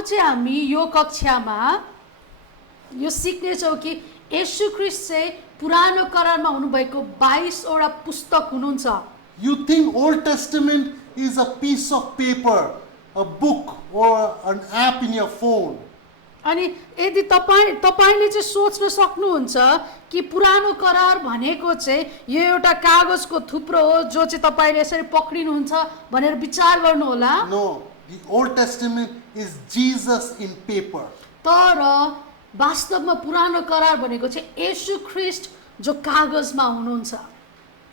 चाहिँ हामी यो कक्षामा यो सिक्नेछौँ कि येशू ख्रीष्ट चाहिँ पुरानो करारमा हुनुभएको 22 वटा पुस्तक हुनुहुन्छ। You think Old Testament is a piece of paper, a book or an app in your phone. अनि यदि तपाईले चाहिँ सोच्न सक्नुहुन्छ कि पुरानो करार भनेको चाहिँ यो एउटा कागजको थुप्रो हो जो चाहिँ तपाईले यसरी पक्रिनुहुन्छ भनेर विचार गर्नु होला। No, the Old Testament is Jesus in paper. तर वास्तवमा पुरानो करार भनेको चाहिँ येशू ख्रीष्ट जो कागजमा हुनुहुन्छ।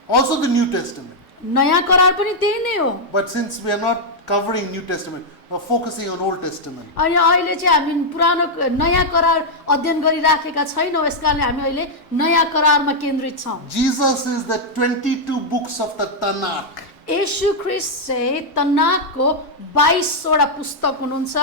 Also the New Testament. नयाँ करार पनि त्यही नै हो। But since we are not covering New Testament, we're focusing on Old Testament. अनि अहिले चाहिँ हामी पुरानो नयाँ करार अध्ययन गरिराखेका छैनौँ, यसकारणले हामी अहिले नयाँ करारमा केन्द्रित छौँ। Jesus is the 22 books of the Tanakh. येशू ख्रीष्ट चाहिँ तनाखको 22 वटा पुस्तक हुनुहुन्छ।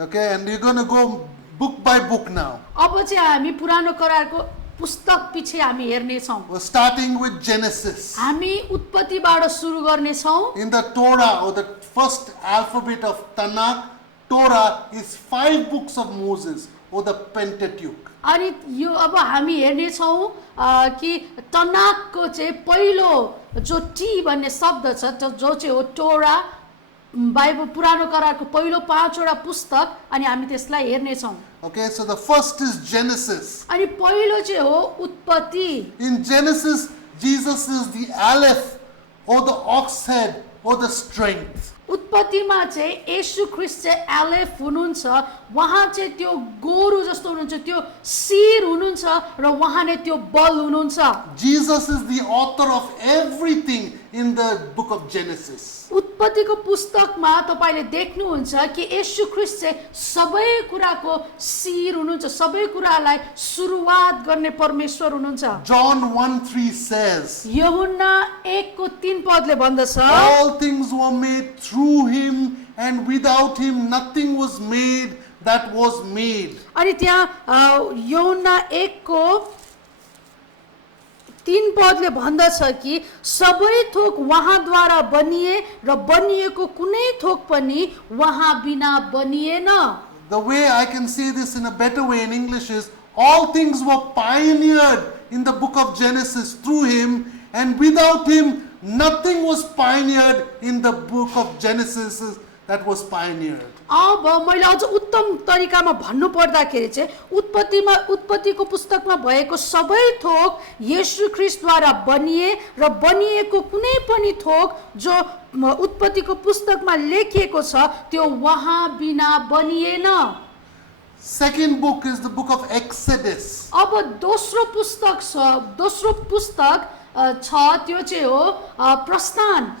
Okay, and you're going to go book by book now. अब चाहिँ हामी पुरानो करारको पुस्तक पछि हामी हेर्ने छौँ। We're starting with Genesis. हामी उत्पत्तिबाट सुरु गर्ने छौँ। In the Torah, or the first alphabet of Tanakh, Torah is 5 books of Moses, or the Pentateuch. अनि यो अब हामी हेर्ने छौँ कि तनाखको चाहिँ पहिलो जो टी भन्ने शब्द छ जो चाहिँ हो टोरा, बाइबल पुरानो करारको पहिलो 5 वटा पुस्तक, अनि हामी त्यसलाई हेर्ने छौँ। Okay, so the first is Genesis. अनि पहिलो चाहिँ हो उत्पत्ति। In Genesis, Jesus is the Aleph, or the ox head, or the strength. उत्पत्तिमा चाहिँ येशू ख्रीष्ट चाहिँ एलेफ हुनुहुन्छ, उहाँ चाहिँ त्यो गोरु जस्तो हुनुहुन्छ, त्यो शिर हुनुहुन्छ र उहाँ नै त्यो बल हुनुहुन्छ। Jesus is the author of everything in the book of Genesis. उत्पत्तिको पुस्तकमा तपाईले देख्नुहुन्छ कि येशू ख्रीष्ट चाहिँ सबै कुराको शिर हुनुहुन्छ, सबै कुरालाई सुरुवात गर्ने परमेश्वर हुनुहुन्छ। John 1:3 says, यूहन्ना 1:3 पदले भन्दछ, all things were made through him, and without him nothing was made that was made. अनि त्यहाँ यूहन्ना 1:3 पदले भन्दछ कि सबै थोक उहाँद्वारा बनिए र बनिएको कुनै थोक पनि उहाँ बिना बनिएन। The way I can say this in a better way in English is, all things were pioneered in the book of Genesis through him, and without him nothing was pioneered in the book of Genesis that was pioneered. अब मैले अझ उत्तम तरिकामा भन्नु पर्दाखेरि चाहिँ उत्पत्तिको पुस्तकमा भएको सबै थोक येशू ख्रीष्टद्वारा बनिए र बनिएको कुनै पनि थोक जो उत्पत्तिको पुस्तकमा लेखिएको छ त्यो उहाँ बिना बनिएन। Second book is the book of Exodus. अब दोस्रो पुस्तक छ त्यो चाहिँ हो प्रस्थान।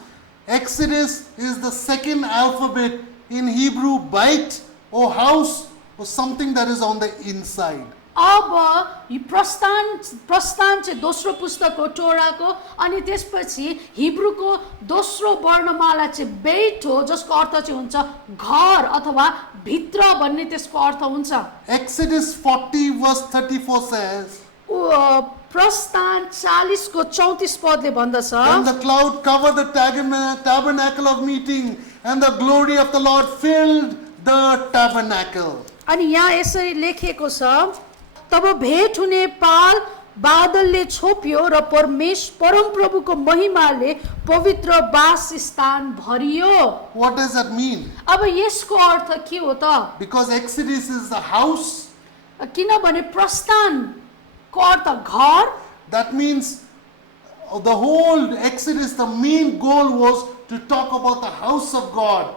Exodus is the second alphabet in Hebrew, bait or house or something that is on the inside. अब यो प्रस्थान चाहिँ दोस्रो पुस्तक हो टोराको, अनि त्यसपछि हिब्रूको दोस्रो वर्णमाला चाहिँ बेट हो जसको अर्थ चाहिँ हुन्छ घर अथवा भित्र भन्ने त्यसको अर्थ हुन्छ। Exodus 40 verse 34 says, प्रस्थान 40 को 34 पदले भन्दछ, and the cloud covered the tabernacle of meeting, and the glory of the Lord filled the tabernacle. अनि यहाँ यसरी लेखिएको छ, तब भेट हुने पाल बादलले छोप्यो र परमप्रभुको महिमाले पवित्र वासस्थान भरियो। What does that mean? अब यसको अर्थ के हो त? Because Exodus is the house, किनभने प्रस्थान को अर्थ घर, that means the whole Exodus, the main goal was to talk about the house of God,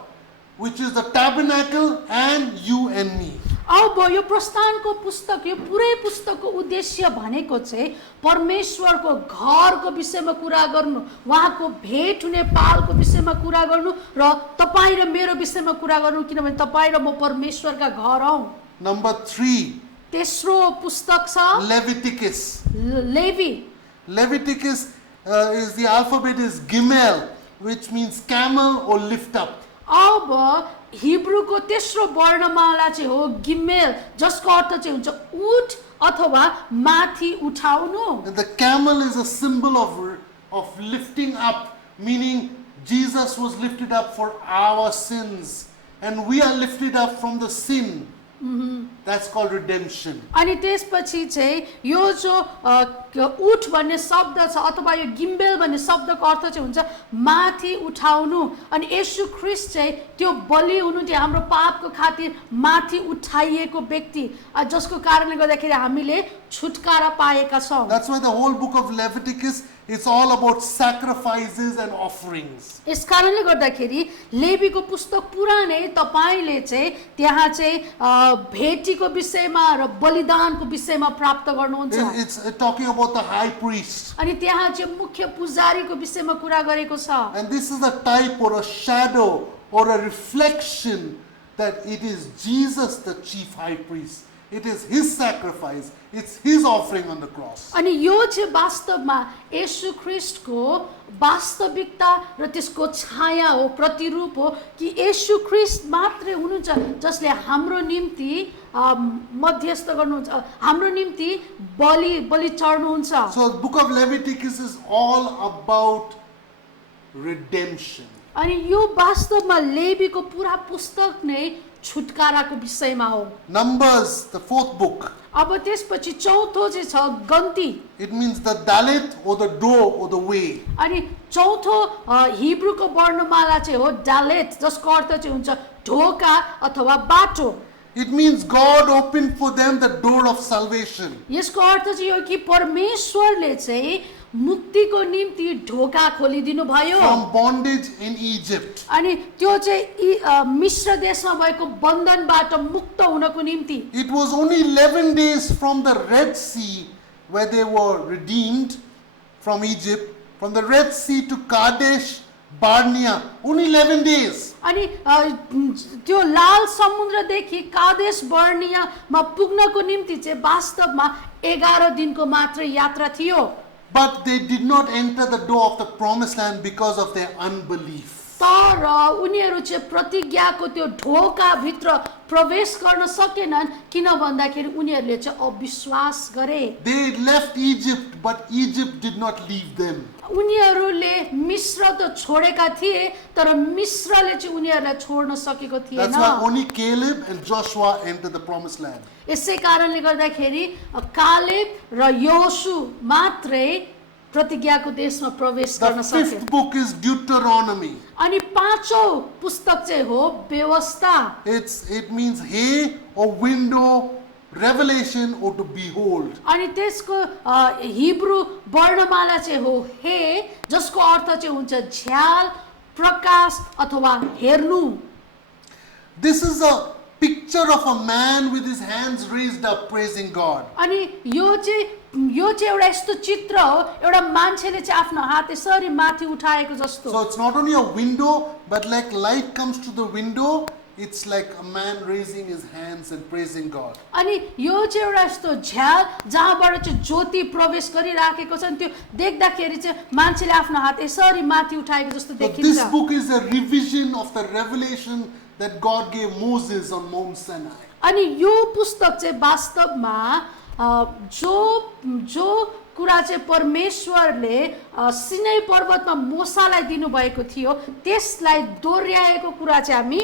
which is the tabernacle and you and me. अब यो प्रस्थानको पुस्तक, यो पुरै पुस्तकको उद्देश्य भनेको चाहिँ परमेश्वरको घरको विषयमा कुरा गर्नु, उहाँको भेट हुने पालको विषयमा कुरा गर्नु र तपाईँ र मेरो विषयमा कुरा गर्नु, किनभने तपाईँ र म परमेश्वरका घर हौं। Number 3, तेस्रो पुस्तक छ Leviticus. Leviticus is the alphabet is Gimel, which means camel or lift up. अब हिब्रूको तेस्रो वर्णमाला चाहिँ हो गिमेल, जसको अर्थ चाहिँ हुन्छ उठ अथवा माथि उठाउनु। And the camel is a symbol of lifting up, meaning Jesus was lifted up for our sins. and we are lifted up from the sin. That's called redemption. अनि त्यसपछि चाहिँ यो जो उठ भन्ने शब्द छ अथवा यो गिम्बेल भन्ने शब्दको अर्थ चाहिँ हुन्छ माथि उठाउनु अनि येशू ख्रीष्ट चाहिँ त्यो बलि हुनुहुन्थ्यो हाम्रो पापको खातिर माथि उठाइएको व्यक्ति जसको कारणले गर्दाखेरि हामीले छुटकारा पाएका छौँ That's why the whole book of Leviticus, it's all about sacrifices and offerings. यस कारणले गर्दाखेरि लेवीको पुस्तक पुरा नै तपाईले चाहिँ त्यहाँ चाहिँ भेटीको विषयमा र बलिदानको विषयमा प्राप्त गर्नुहुन्छ It's talking about the high priest. अनि त्यहाँ चाहिँ मुख्य पुजारीको विषयमा कुरा गरेको छ And this is a type or a shadow or a reflection that it is Jesus, the chief high priest. It is his sacrifice. It's his offering on the cross. अनि यो चाहिँ वास्तवमा येशू ख्रीष्टको वास्तविकता र त्यसको छाया हो प्रतिरूप हो कि येशू ख्रीष्ट मात्रै हुनुहुन्छ जसले हाम्रो निम्ति मध्यस्थ गर्नुहुन्छ हाम्रो निम्ति बलि चढ्नुहुन्छ So the book of Leviticus is all about redemption. अनि यो वास्तवमा लेवीको पुरा पुस्तक नै छुटकाराको विषयमा हो Numbers, the fourth book. अब त्यसपछि चौथो चाहिँ छ गन्ती It means the dalit or the door or the way. अनि चौथो हिब्रूको वर्णमाला चाहिँ हो डालेट जसको अर्थ चाहिँ हुन्छ ढोका अथवा बाटो It means God opened for them the door of salvation. यसको अर्थ चाहिँ यो कि परमेश्वरले चाहिँ मुक्तिको निम्ति ढोका खोलिदिनु भयो From bondage in Egypt. अनि त्यो चाहिँ मिश्र देशमा भएको बन्धनबाट मुक्त हुनको निम्ति It was only 11 days from the Red Sea where they were redeemed from Egypt. From the Red Sea to Kadesh Barnea. Only 11 days. अनि त्यो लाल समुद्रदेखि कादेश बर्नियामा पुग्नको निम्ति चाहिँ वास्तवमा 11 दिनको मात्र यात्रा थियो But they did not enter the door of the promised land because of their unbelief. तर उनीहरू चाहिँ प्रतिज्ञाको त्यो ढोका भित्र प्रवेश गर्न सकेनन् किन भन्दाखेरि उनीहरूले चाहिँ अविश्वास गरे They left Egypt, but Egypt did not leave them. उनीहरूले मिश्र त छोडेका थिए तर मिश्रले चाहिँ उनीहरूलाई छोड्न सकेको थिएन That's why only Caleb and Joshua entered the promised land. यसै कारणले गर्दाखेरि कालेब र योशु मात्रै प्रतिज्ञाको देशमा प्रवेश गर्न The सके fifth book is Deuteronomy. अनि पाँचौं पुस्तक चाहिँ हो व्यवस्था It means hay or window, revelation or to behold. अनि त्यसको हिब्रू वर्णमाला चाहिँ हो हे जसको अर्थ चाहिँ हुन्छ झ्याल प्रकाश अथवा हेर्नु This is a picture of a man with his hands raised up praising God. अनि यो चाहिँ एउटा यस्तो चित्र हो एउटा मान्छेले चाहिँ आफ्नो हात यसरी माथि उठाएको जस्तो So it's not only a window, but like light comes to the window, it's like a man raising his hands and praising God. अनि यो चाहिँ एउटा यस्तो झ्याल जहाँबाट चाहिँ ज्योति प्रवेश गरिराखेको छ नि त्यो देख्दाखेरि चाहिँ मान्छेले आफ्नो हात यसरी माथि उठाएको जस्तो So this देखिन्छ book is a revision of the revelation that God gave Moses on Mount Sinai. अनि यो पुस्तक चाहिँ वास्तवमा जो कुरा चाहिँ परमेश्वरले सिनै पर्वतमा मोसालाई दिनुभएको थियो त्यसलाई दोहोऱ्याएको कुरा चाहिँ हामी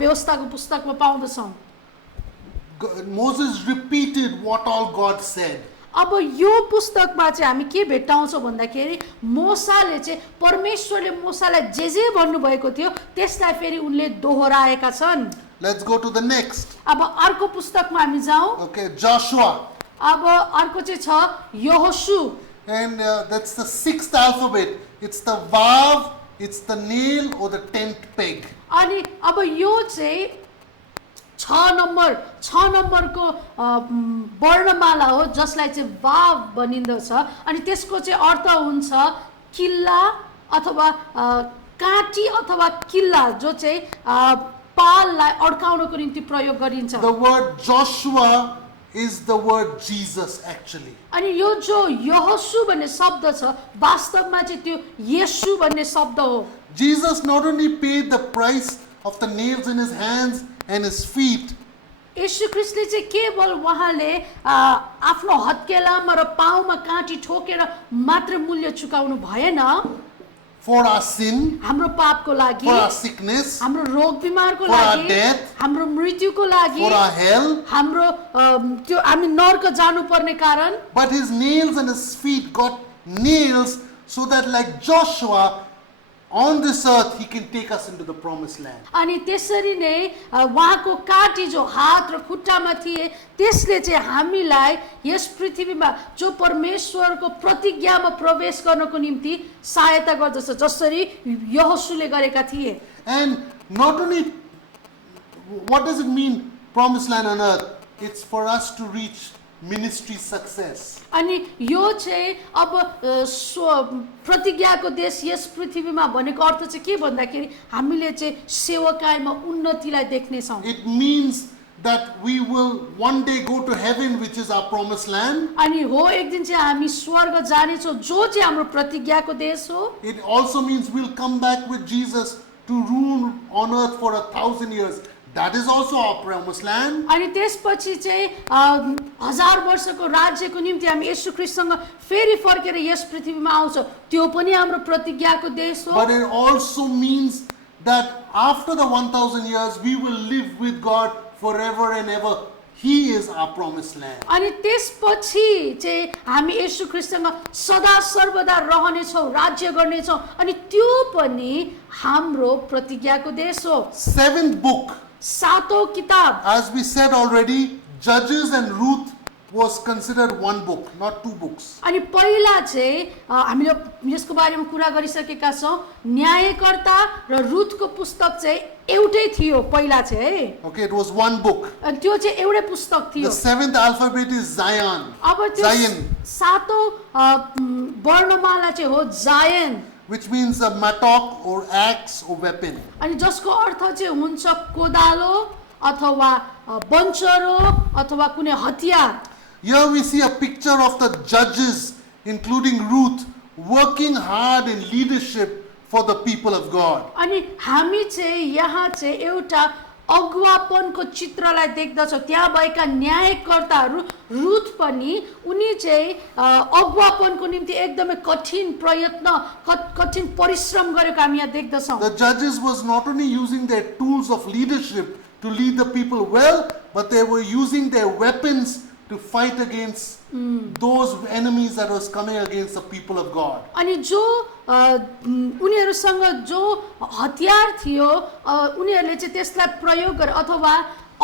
व्यवस्थाको पुस्तकमा पाउँदछौँ Moses repeated what all God said. अब यो पुस्तकमा चाहिँ हामी के भेट्टाउँछौँ भन्दाखेरि मोसाले चाहिँ परमेश्वरले मोसालाई जे भन्नुभएको थियो त्यसलाई फेरि उनले दोहोऱ्याएका छन् Let's go to the next. अब अर्को पुस्तकमा हामी जाउँ Okay, Joshua. अब अर्को चाहिँ छ यहोशु And that's the sixth alphabet. It's the vav, it's the nail or the tent peg. अनि अब यो चाहिँ 6 नम्बरको वर्णमाला हो जसलाई चाहिँ वाव भनिन्दछ अनि त्यसको चाहिँ अर्थ हुन्छ किल्ला अथवा काटी अथवा किल्ला जो चाहिँ पाललाई अड्काउनको निम्ति प्रयोग गरिन्छ The word Joshua is the word Jesus actually. अनि यो जो यहोशु भन्ने शब्द छ वास्तवमा चाहिँ त्यो येशू भन्ने शब्द हो Jesus not only paid the price of the nails in his hands and his feet, येशू ख्रीष्टले चाहिँ केवल उहाँले आफ्नो हत्केलामा र पाउमा काँटी ठोकेर मात्र मूल्य चुकाउनु भएन for our sin, हाम्रो पापको लागि, for our sickness, हाम्रो रोग बिमारको for our लागि, death, हाम्रो मृत्युको लागि, for our hell. हाम्रो त्यो हामी नर्क जानुपर्ने कारण, But his nails and his feet got nails so that like Joshua on this earth he can take us into the promised land. अनि त्यसरी नै उहाँको काटी जो हात र खुट्टामा थिए त्यसले चाहिँ हामीलाई यस पृथ्वीमा जो परमेश्वरको प्रतिज्ञामा प्रवेश गर्नको निम्ति सहायता गर्दछ, जसरी यहोशूले गरेका थिए। And not only, what does it mean promised land on earth? It's for us to reach ministry success. अनि यो चाहिँ अब प्रतिज्ञाको देश यस पृथ्वीमा भनेको अर्थ चाहिँ के भन्दाखेरि हामीले चाहिँ सेवकाईमा उन्नतिलाई देख्नेछौँ। It means that we will one day go to heaven, which is our promised land. अनि हो एक दिन चाहिँ हामी स्वर्ग जानेछौँ जो चाहिँ हाम्रो प्रतिज्ञाको देश हो। It also means we'll come back with Jesus to rule on earth for 1,000 years. That is also our promised land. अनि त्यसपछि चाहिँ 1000 वर्षको राज्यको निम्ति हामी येशू ख्रीष्टसँग फेरि फर्केर यस पृथ्वीमा आउँछ, त्यो पनि हाम्रो प्रतिज्ञाको देश हो। But it also means that after the 1,000 years we will live with God forever and ever. He is our promised land. अनि त्यसपछि चाहिँ हामी येशू ख्रीष्टसँग सदा सर्वदा रहनेछौँ, राज्य गर्नेछौँ, अनि त्यो पनि हाम्रो प्रतिज्ञाको देश हो। 7th book, सातौं किताब, as we said already, Judges and Ruth was considered one book, not two books. अनि पहिला चाहिँ हामीले यसको बारेमा कुरा गरिसकेका छौँ, न्यायकर्ता र रुथको पुस्तक चाहिँ एउटै थियो पहिला चाहिँ है। Okay, it was one book. अनि त्यो चाहिँ एउटै पुस्तक थियो। The 7th alphabet is Zion. अब त्यो Zion, सातौं वर्णमाला चाहिँ हो जायन, which means a mattock or axe or weapon. अनि जसको अर्थ चाहिँ हुन्छ कोदालो अथवा बन्चरो अथवा कुनै हतियार। Here we see a picture of the judges, including Ruth, working hard in leadership for the people of God. अनि हामी चाहिँ यहाँ चाहिँ एउटा अगुवापनको चित्रलाई देख्दछौँ। त्यहाँ भएका न्यायकर्ताहरू रुथ पनि उनी चाहिँ अगुवापनको निम्ति एकदमै कठिन प्रयत्न कठिन परिश्रम गरेको हामी यहाँ देख्दछौँ। The judges was not only using their tools of leadership to lead the people well, but they were using their weapons to fight against those enemies that was coming against the people of God. अनि जो उनीहरूसँग जो हतियार थियो उनीहरूले चाहिँ त्यसलाई प्रयोग गरे अथवा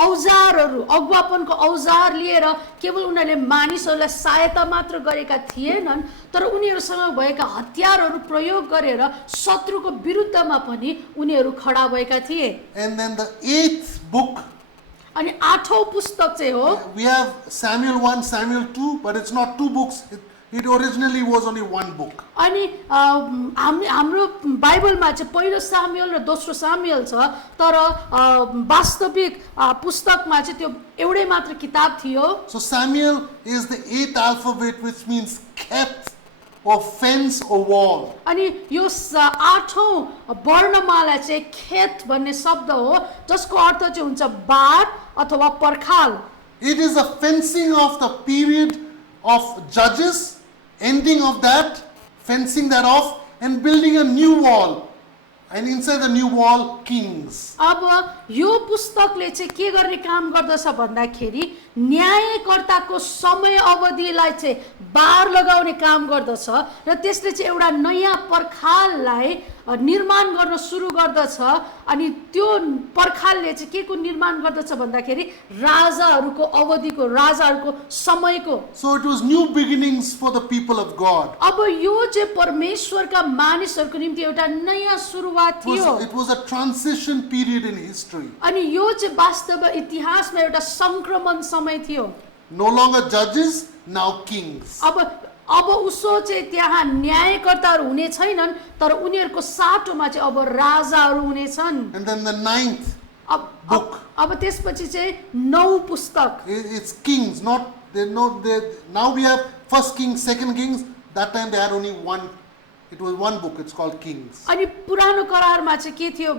औजारहरू अगुवापनको औजार लिएर केवल उनीहरूले मानिसहरूलाई सहायता मात्र गरेका थिएनन्, तर उनीहरूसँग भएका हतियारहरू प्रयोग गरेर शत्रुको विरुद्धमा पनि उनीहरू खडा भएका थिए। And then the 8th book, अनि आठौं पुस्तक चाहिँ हो, we have Samuel 1, Samuel 2, but it's not two books. It originally was only one book. अनि हाम्रो बाइबलमा चाहिँ पहिलो सामुएल र दोस्रो सामुएल छ, तर वास्तविक पुस्तकमा चाहिँ त्यो एउटै मात्र किताब थियो। So Samuel is the 8th alphabet, which means ket or fence or wall. अनि यो आठौं वर्णमाला चाहिँ खेत भन्ने शब्द हो, जसको अर्थ चाहिँ हुन्छ बार अथवा पर्खाल। It is a fencing of the period of Judges, ending of that, fencing that off, and building a new wall. And inside the new wall, kings. अब यो पुस्तकले चाहिँ के गर्ने काम गर्दछ भन्दाखेरि न्यायकर्ताको समय अवधिलाई चाहिँ बार लगाउने काम गर्दछ र त्यसले चाहिँ एउटा नयाँ पर्खाललाई निर्माण गर्न सुरु गर्दछ। अनि त्यो पर्खालले चाहिँ के को निर्माण गर्दछ भन्दाखेरि राजाहरूको अवधिको, राजाहरूको समयको। So it was new beginnings for the people of God. अब यो चाहिँ परमेश्वरका मानिसहरूको निम्ति एउटा नयाँ सुरुवात थियो। It was a transition period in history. अनि यो चाहिँ वास्तवमा इतिहासमा एउटा संक्रमण समय थियो। No longer judges, now kings. अब उसो चाहिँ त्यहाँ न्यायकर्ताहरू हुने छैनन्, तर उनीहरूको साटोमा चाहिँ अब राजाहरू हुनेछन्। And then the 9th book. अब त्यसपछि चाहिँ 9 पुस्तक, It's kings, not now we have first kings, second kings. That time they had only one. It was one book. It's called Kings. अनि पुरानो करारमा चाहिँ के थियो,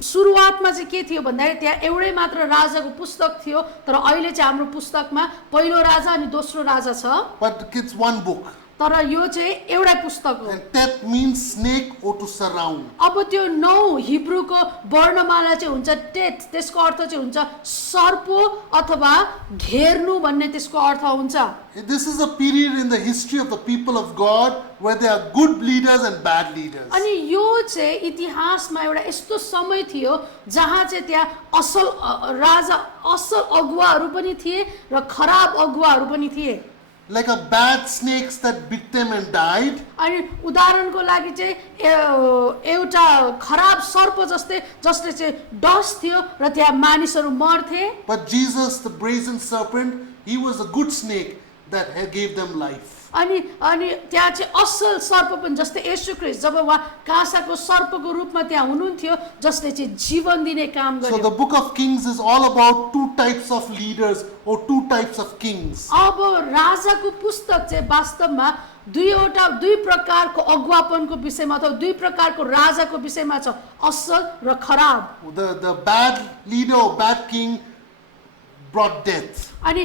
सुरुवातमा चाहिँ के थियो भन्दाखेरि त्यहाँ एउटै मात्र राजाको पुस्तक थियो, तर अहिले चाहिँ हाम्रो पुस्तकमा पहिलो राजा अनि दोस्रो राजा छ। But it's one book. तर यो चाहिँ एउटै पुस्तक हो। And tet means snake or to surround. अब त्यो 9 हिब्रूको वर्णमाला चाहिँ हुन्छ टेट, त्यसको अर्थ चाहिँ हुन्छ सर्पो अथवा घेर्नु भन्ने त्यसको अर्थ हुन्छ। This is a period in the history of the people of God where there are good leaders and bad leaders. अनि यो चाहिँ इतिहासमा एउटा यस्तो समय थियो जहाँ चाहिँ त्यहाँ असल राजा, असल अगुवाहरू पनि थिए र खराब अगुवाहरू पनि थिए। Like a bad snakes that bit them and died. अनि उदाहरणको लागि चाहिँ एउटा खराब सर्प जस्तै जसले चाहिँ डस थियो र त्यहाँ मानिसहरू मर्थे। But Jesus, the brazen serpent, he was a good snake that gave them life. अनि त्यहाँ चाहिँ असल सर्प पनि जस्तै येशू ख्रीष्ट जब उहाँ काँसाको सर्पको रूपमा त्यहाँ हुनुहुन्थ्यो जसले चाहिँ जीवन दिने काम So गर्यो। the book of Kings is all about two types of leaders or two types of kings. अब राजाको पुस्तक चाहिँ वास्तवमा दुई प्रकारको अगुवापनको विषयमा अथवा दुई प्रकारको राजाको विषयमा छ, असल र खराब। The bad leader or bad king brought death. अनि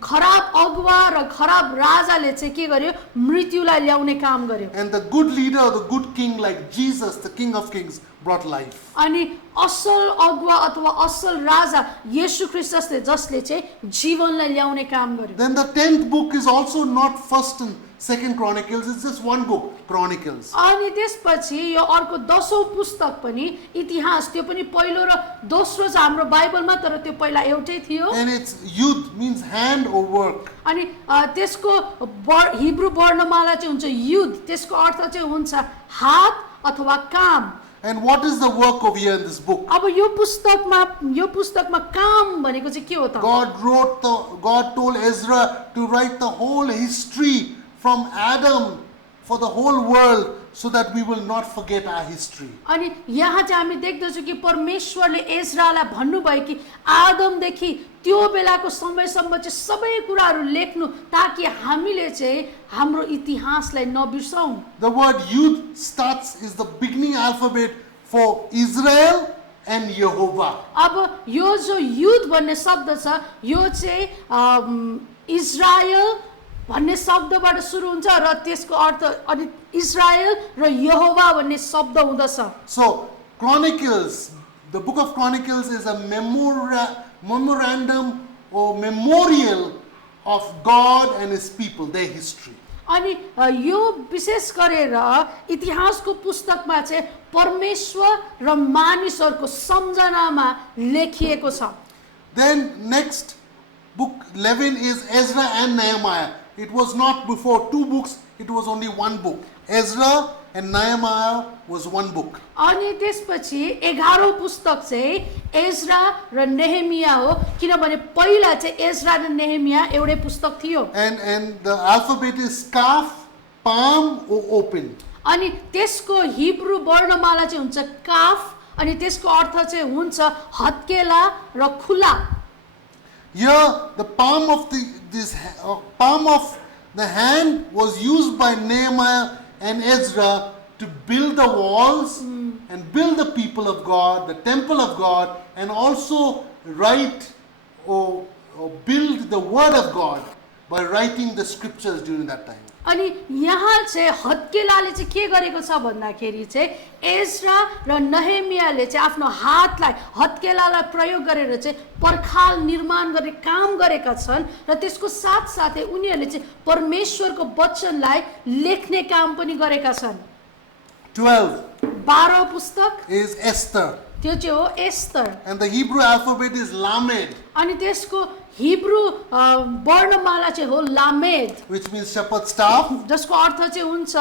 खराब अगुवा र खराब राजाले चाहिँ के गर्यो, मृत्युलाई ल्याउने काम गर्यो। And the good leader or the good king like Jesus, the King of Kings, brought life. अनि असल अगुवा अथवा असल राजा येशू ख्रीष्ट जसले चाहिँ जीवनलाई ल्याउने काम गर्यो। Then the 10th book is also not first and second Chronicles, it's just one book, Chronicles. अनि त्यसपछि यो अर्को 10औं पुस्तक पनि इतिहास, त्यो पनि पहिलो र दोस्रो छ हाम्रो बाइबलमा, तर त्यो पहिला एउटै थियो। And it's Yud means hand or work. अनि त्यसको हिब्रू वर्णमाला चाहिँ हुन्छ युद्ध, त्यसको अर्थ चाहिँ हुन्छ हात अथवा काम। And what is the work of here in this book? अब यो पुस्तकमा काम भनेको चाहिँ के हो त? God told Ezra to write the whole history from Adam for the whole world so that we will not forget our history. अनि यहाँ चाहिँ हामी देख्दछौँ कि परमेश्वरले एजरालाई भन्नुभयो कि आदमदेखि त्यो बेलाको समयसम्म चाहिँ सबै कुराहरू लेख्नु ताकि हामीले चाहिँ हाम्रो इतिहासलाई नबिर्सौँ। The word Yud is the beginning alphabet for Israel and Jehovah. अब यो जो युद्ध भन्ने शब्द छ यो चाहिँ इजरायल भन्ने शब्दबाट सुरु हुन्छ र त्यसको अर्थ अनि इजरायल र यहोवा भन्ने शब्द हुँदछ। So Chronicles, the book of Chronicles is a memorandum or memorial of God and his people, their history. अनि यो विशेष गरेर इतिहासको पुस्तकमा चाहिँ परमेश्वर र मानिसहरूको सम्झनामा लेखिएको छ। Then next book 11 is Ezra and Nehemiah. It was not before two books, it was only one book. Ezra and Nehemiah was one book. अनि त्यसपछि 11औं पुस्तक चाहिँ एजरा र नेहेमिया हो, किनभने पहिला चाहिँ एजरा र नेहेमिया एउटै पुस्तक थियो। And the alphabet is Kaf, Palm or open. अनि त्यसको हिब्रू वर्णमाला चाहिँ हुन्छ काफ, अनि त्यसको अर्थ चाहिँ हुन्छ हत्केला र खुला। Here the palm of the hand was used by Nehemiah and Ezra to build the walls and build the people of God, the temple of God, and also write or build the word of God by writing the scriptures during that time. अनि यहाँ चाहिँ हत्केलाले चाहिँ के गरेको छ भन्दाखेरि चाहिँ Ezra र नहेमियाले चाहिँ आफ्नो हातलाई हत्केलालाई प्रयोग गरेर चाहिँ पर्खाल निर्माण गर्ने काम गरेका छन् र त्यसको साथसाथै उनीहरूले चाहिँ परमेश्वरको वचनलाई लेख्ने काम पनि गरेका छन्। 12औं पुस्तक is Esther. त्यो चाहिँ हो Esther. And the Hebrew alphabet is Lamed. अनि त्यसको हिब्रू वर्णमाला चाहिँ हो लामेद, which means shepherd's staff, जसको अर्थ चाहिँ हुन्छ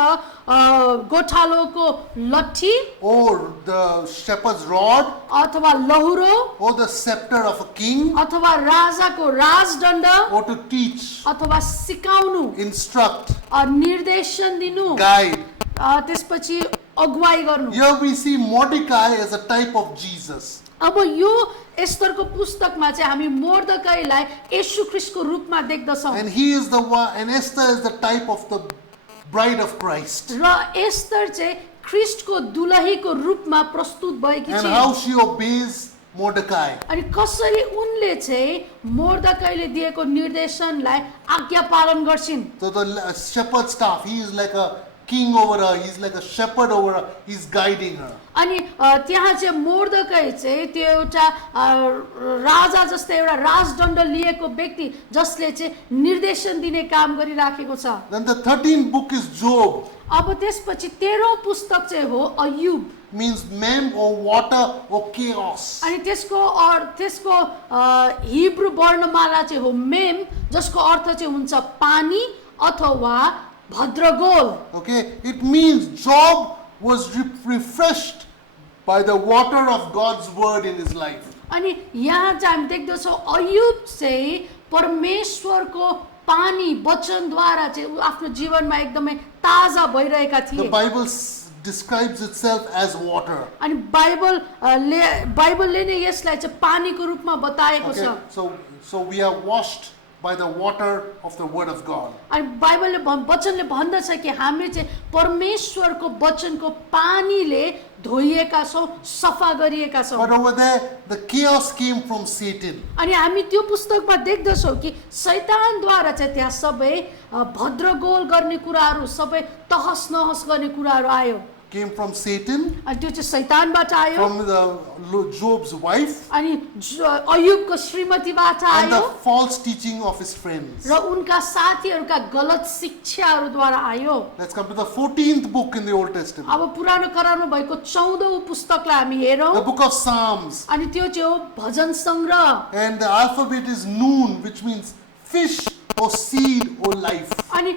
गोठालोको लट्ठी or the shepherd's rod, अथवा लहुरो, or the scepter of a king, अथवा राजाको राजदण्ड, or to teach, अथवा सिकाउनु, instruct, निर्देशन दिनु, guide. त्यसपछि अगुवाई गर्नु। Here we see Mordecai as a type of Jesus. अब यो एस्तरको पुस्तकमा चाहिँ हामी मोर्दकाईलाई येशू ख्रीष्टको रूपमा देख्दछौँ। And he is the one, and Esther is the type of the bride of Christ. र एस्तर चाहिँ ख्रीष्टको दुलहीको रूपमा प्रस्तुत भएकी And छिन्। how she obeys Mordecai. अनि कसरी उनले चाहिँ मोर्दकाईले दिएको निर्देशनलाई आज्ञा पालन गर्छिन्। So the shepherd staff, he is like a king over her, he's like a shepherd over her, he's guiding her. अनि त्यहाँ चाहिँ मोर्दकाई चाहिँ त्यो एउटा राजा जस्तै एउटा राजदण्ड लिएको व्यक्ति जसले चाहिँ निर्देशन दिने काम गरिराखेको छ। Then the 13th book is Job, अब त्यसपछि 13औं पुस्तक चाहिँ हो Ayub. means mem or water or chaos. अनि त्यसको हिब्रू वर्णमाला चाहिँ हो मेम, जसको अर्थ चाहिँ हुन्छ पानी अथवा भद्रगोल। Okay, it means Job was refreshed by the water of God's word in his life. अनि यहाँ चाहिँ हामी देख्दछौँ अयुब चाहिँ परमेश्वरको पानी वचनद्वारा चाहिँ ऊ आफ्नो जीवनमा एकदमै ताजा भइरहेका The थिए। Bible describes itself as water. अनि बाइबलले नै यसलाई चाहिँ पानीको रूपमा बताएको Okay, छ। so we are washed by the water of the word of God. अनि बाइबलले वचनले भन्दछ कि हामी चाहिँ परमेश्वरको वचनको पानीले धोइएका छौँ, सफा गरिएका छौँ। But over there, the chaos came from Satan. अनि हामी त्यो पुस्तकमा देख्दछौँ कि शैतानद्वारा चाहिँ त्यहाँ सबै भद्रगोल गर्ने कुराहरू, सबै तहस नहस गर्ने कुराहरू आयो। Came from Satan, अनि त्यो चाहिँ शैतानबाट आयो, from Job's wife, अनि अयुबको श्रीमतीबाट and आयो, the false teaching of his friends. र उनका साथीहरूका गलत शिक्षाहरूद्वारा आयो। Let's come to the 14th book in the Old Testament, अब पुरानो करारमा भएको 14औं पुस्तकलाई हामी the हेरौँ। book of Psalms. अनि त्यो चाहिँ हो भजन सङ्ग्रह। And the alphabet is Nun, which means fish or seed or life. अनि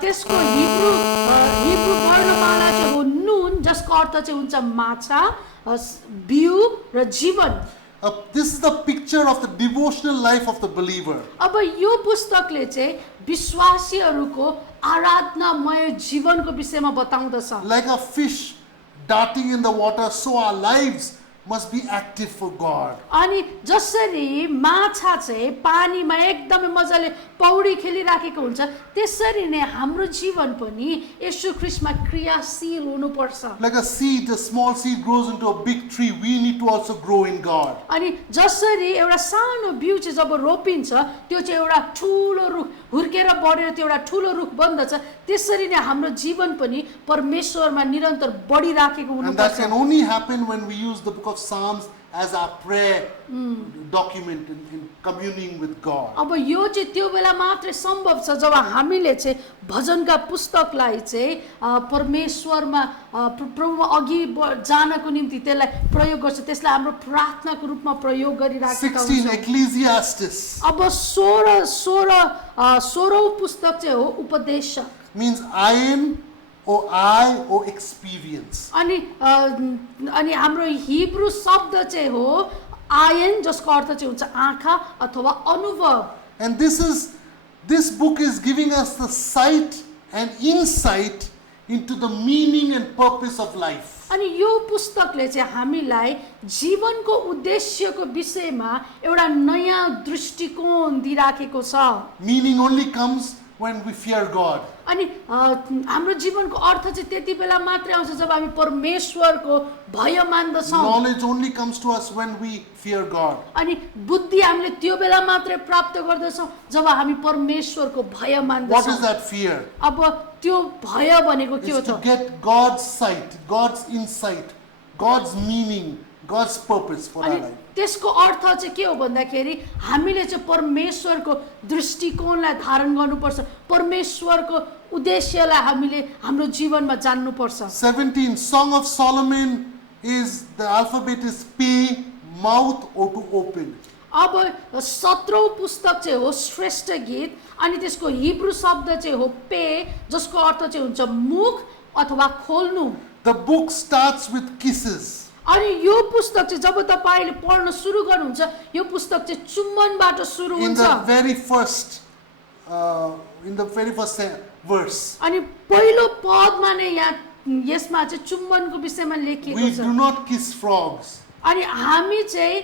त्यसको हिब्रू वर्णमाला चाहिँ हो नुन, जसको अर्थ चाहिँ हुन्छ माछा, बिउ र जीवन। This is the picture of the devotional life of the believer. अब यो पुस्तकले चाहिँ विश्वासीहरूको आराधनामय जीवनको विषयमा बताउँदछ। Like a fish darting in the water, so our lives must be active for God. अनि जसरी माछा चाहिँ पानीमा एकदमै मजाले पौडी खेलिराखेको हुन्छ, त्यसरी नै हाम्रो जीवन पनि येशू ख्रीष्टमा क्रियाशील हुनुपर्छ। Like a seed, a small seed grows into a big tree, we need to also grow in God. अनि जसरी एउटा सानो बिउ चाहिँ जब रोपिन्छ, त्यो चाहिँ एउटा ठुलो रुख हुर्केर बढेर त्यो एउटा ठुलो रुख बन्दछ, त्यसरी नै हाम्रो जीवन पनि परमेश्वरमा निरन्तर बढिराखेको And that हुनुपर्छ। can only happen when we use the book of Psalms as our prayer document in communing with God. अब यो चाहिँ त्यो बेला मात्रै सम्भव छ जब हामीले चाहिँ भजनका पुस्तकलाई चाहिँ परमेश्वरमा प्रभुमा अघि जानको निम्ति त्यसलाई प्रयोग गर्छ, त्यसलाई हाम्रो प्रार्थनाको रूपमा प्रयोग गरिराखेका 16, हुन्छौँ। Ecclesiastes अब 16औं पुस्तक चाहिँ हो उपदेशक। means eye or experience. अनि हाम्रो हिब्रू शब्द चाहिँ हो आयन, जसको अर्थ चाहिँ हुन्छ आँखा अथवा अनुभव। And this book is giving us the sight and insight into the meaning and purpose of life. अनि यो पुस्तकले चाहिँ हामीलाई जीवनको उद्देश्यको विषयमा एउटा नयाँ दृष्टिकोण दिइराखेको छ। Meaning only comes when we fear God. अनि हाम्रो जीवनको अर्थ चाहिँ त्यति बेला मात्रै आउँछ जब हामी परमेश्वरको भय मान्दछौँ। Knowledge only comes to us when we fear God. अनि बुद्धि हामीले त्यो बेला मात्रै प्राप्त गर्दछौँ जब हामी परमेश्वरको भय What is मान्दछौँ। that fear? अब त्यो भय भनेको के हो It's to त? get God's sight, God's insight, God's meaning, God's purpose for our अनि life. त्यसको अर्थ चाहिँ के हो भन्दाखेरि हामीले चाहिँ परमेश्वरको दृष्टिकोणलाई धारण गर्नुपर्छ, परमेश्वरको उद्देश्यलाई हामीले हाम्रो जीवनमा जान्नुपर्छ। 17, Song of Solomon is, the alphabet is P, mouth or to open. अब 17औं पुस्तक चाहिँ हो श्रेष्ठ गीत, अनि त्यसको हिब्रू शब्द चाहिँ हो पे, जसको अर्थ चाहिँ हुन्छ मुख अथवा खोल्नु। The book starts with kisses. अनि यो पुस्तक चाहिँ जब तपाईले पढ्न सुरु गर्नुहुन्छ, यो पुस्तक चाहिँ चुम्बनबाट सुरु In हुन्छ। the very first verse. अनि पहिलो पदमा नै यहाँ यसमा चाहिँ चुम्बनको विषयमा लेखिएको We छ। do not kiss frogs. अनि हामी चाहिँ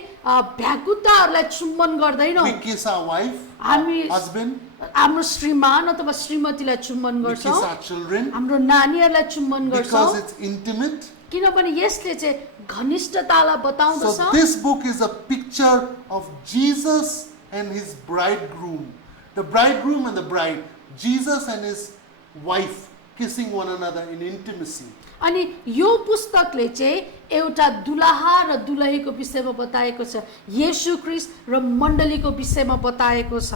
भ्याकुताहरूलाई चुम्बन गर्दैनौँ। We kiss our wife, हामी husband, हाम्रो श्रीमान अथवा श्रीमतीलाई चुम्बन we kiss गर्छौँ, our children हाम्रो नानीहरूलाई चुम्बन गर्छौँ, because it's intimate. किनभने यसले चाहिँ घनिष्ठतालाई बताउँदछ। So this book is a picture of Jesus and his bridegroom. The bridegroom and the bride. Jesus and his wife kissing one another in intimacy. अनि यो पुस्तकले चाहिँ एउटा दुलहा र दुलहीको विषयमा बताएको छ, येशू ख्रीष्ट र मण्डलीको विषयमा बताएको छ।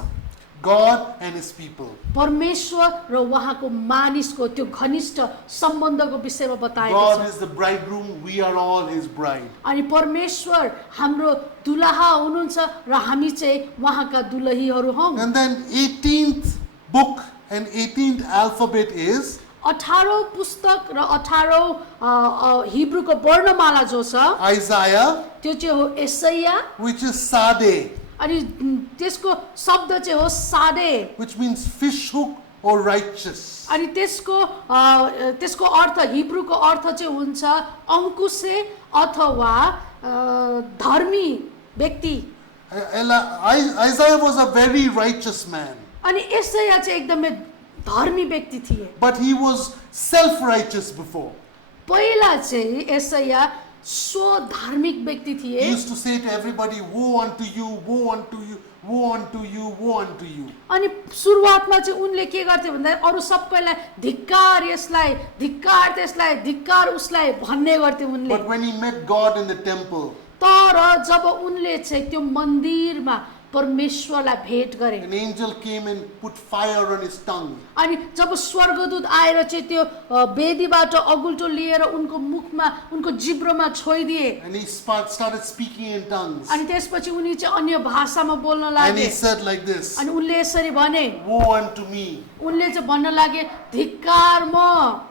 God and his people. परमेश्वर र उहाँको मानिसको त्यो घनिष्ठ सम्बन्धको विषयमा बताएको God छ। is the bridegroom, we are all his bride. अनि परमेश्वर हाम्रो दुलहा हुनुहुन्छ र हामी चाहिँ उहाँका दुलहीहरू हौं। And then 18th book and 18th alphabet is 18औं पुस्तक र 18औं हिब्रूको वर्णमाला जो छ Isaiah, त्यो चाहिँ हो एसाया, which is Sade, अनि त्यसको शब्द चाहिँ हो सादे, which means fish hook or righteous. अनि त्यसको अर्थ हिब्रूको अर्थ चाहिँ हुन्छ अंकुशे अथवा धर्मी व्यक्ति। Isaiah was a very righteous man, अनि एसाया चाहिँ एकदमै धर्मी व्यक्ति थिए। but he was self-righteous before. पहिला चाहिँ एसाया स्व धार्मिक व्यक्ति थिए। He used to say to everybody, woe unto you, woe unto you, woe unto you, woe unto you. अनि सुरुवातमा चाहिँ उनले के गर्थे भन्दा अरु सबैलाई धिक्कार यसलाई, धिक्कार त्यसलाई, धिक्कार उसलाई भन्ने गर्थे उनले। But when he met God in the temple, तर जब उनले चाहिँ त्यो मन्दिरमा परमेश्वरलाई भेट गरे, an angel came and put fire on his tongue. अनि जब स्वर्गदूत आएर चाहिँ त्यो वेदीबाट अगुल्टो लिएर उनको मुखमा उनको जिब्रोमा छोइदिए, And he started speaking in tongues. अनि त्यसपछि उनी चाहिँ अन्य भाषामा बोल्न And he लागे। said like this, अनि उनले यसरी भने, woe unto me. उनले चाहिँ भन्न लागे धिक्कार म।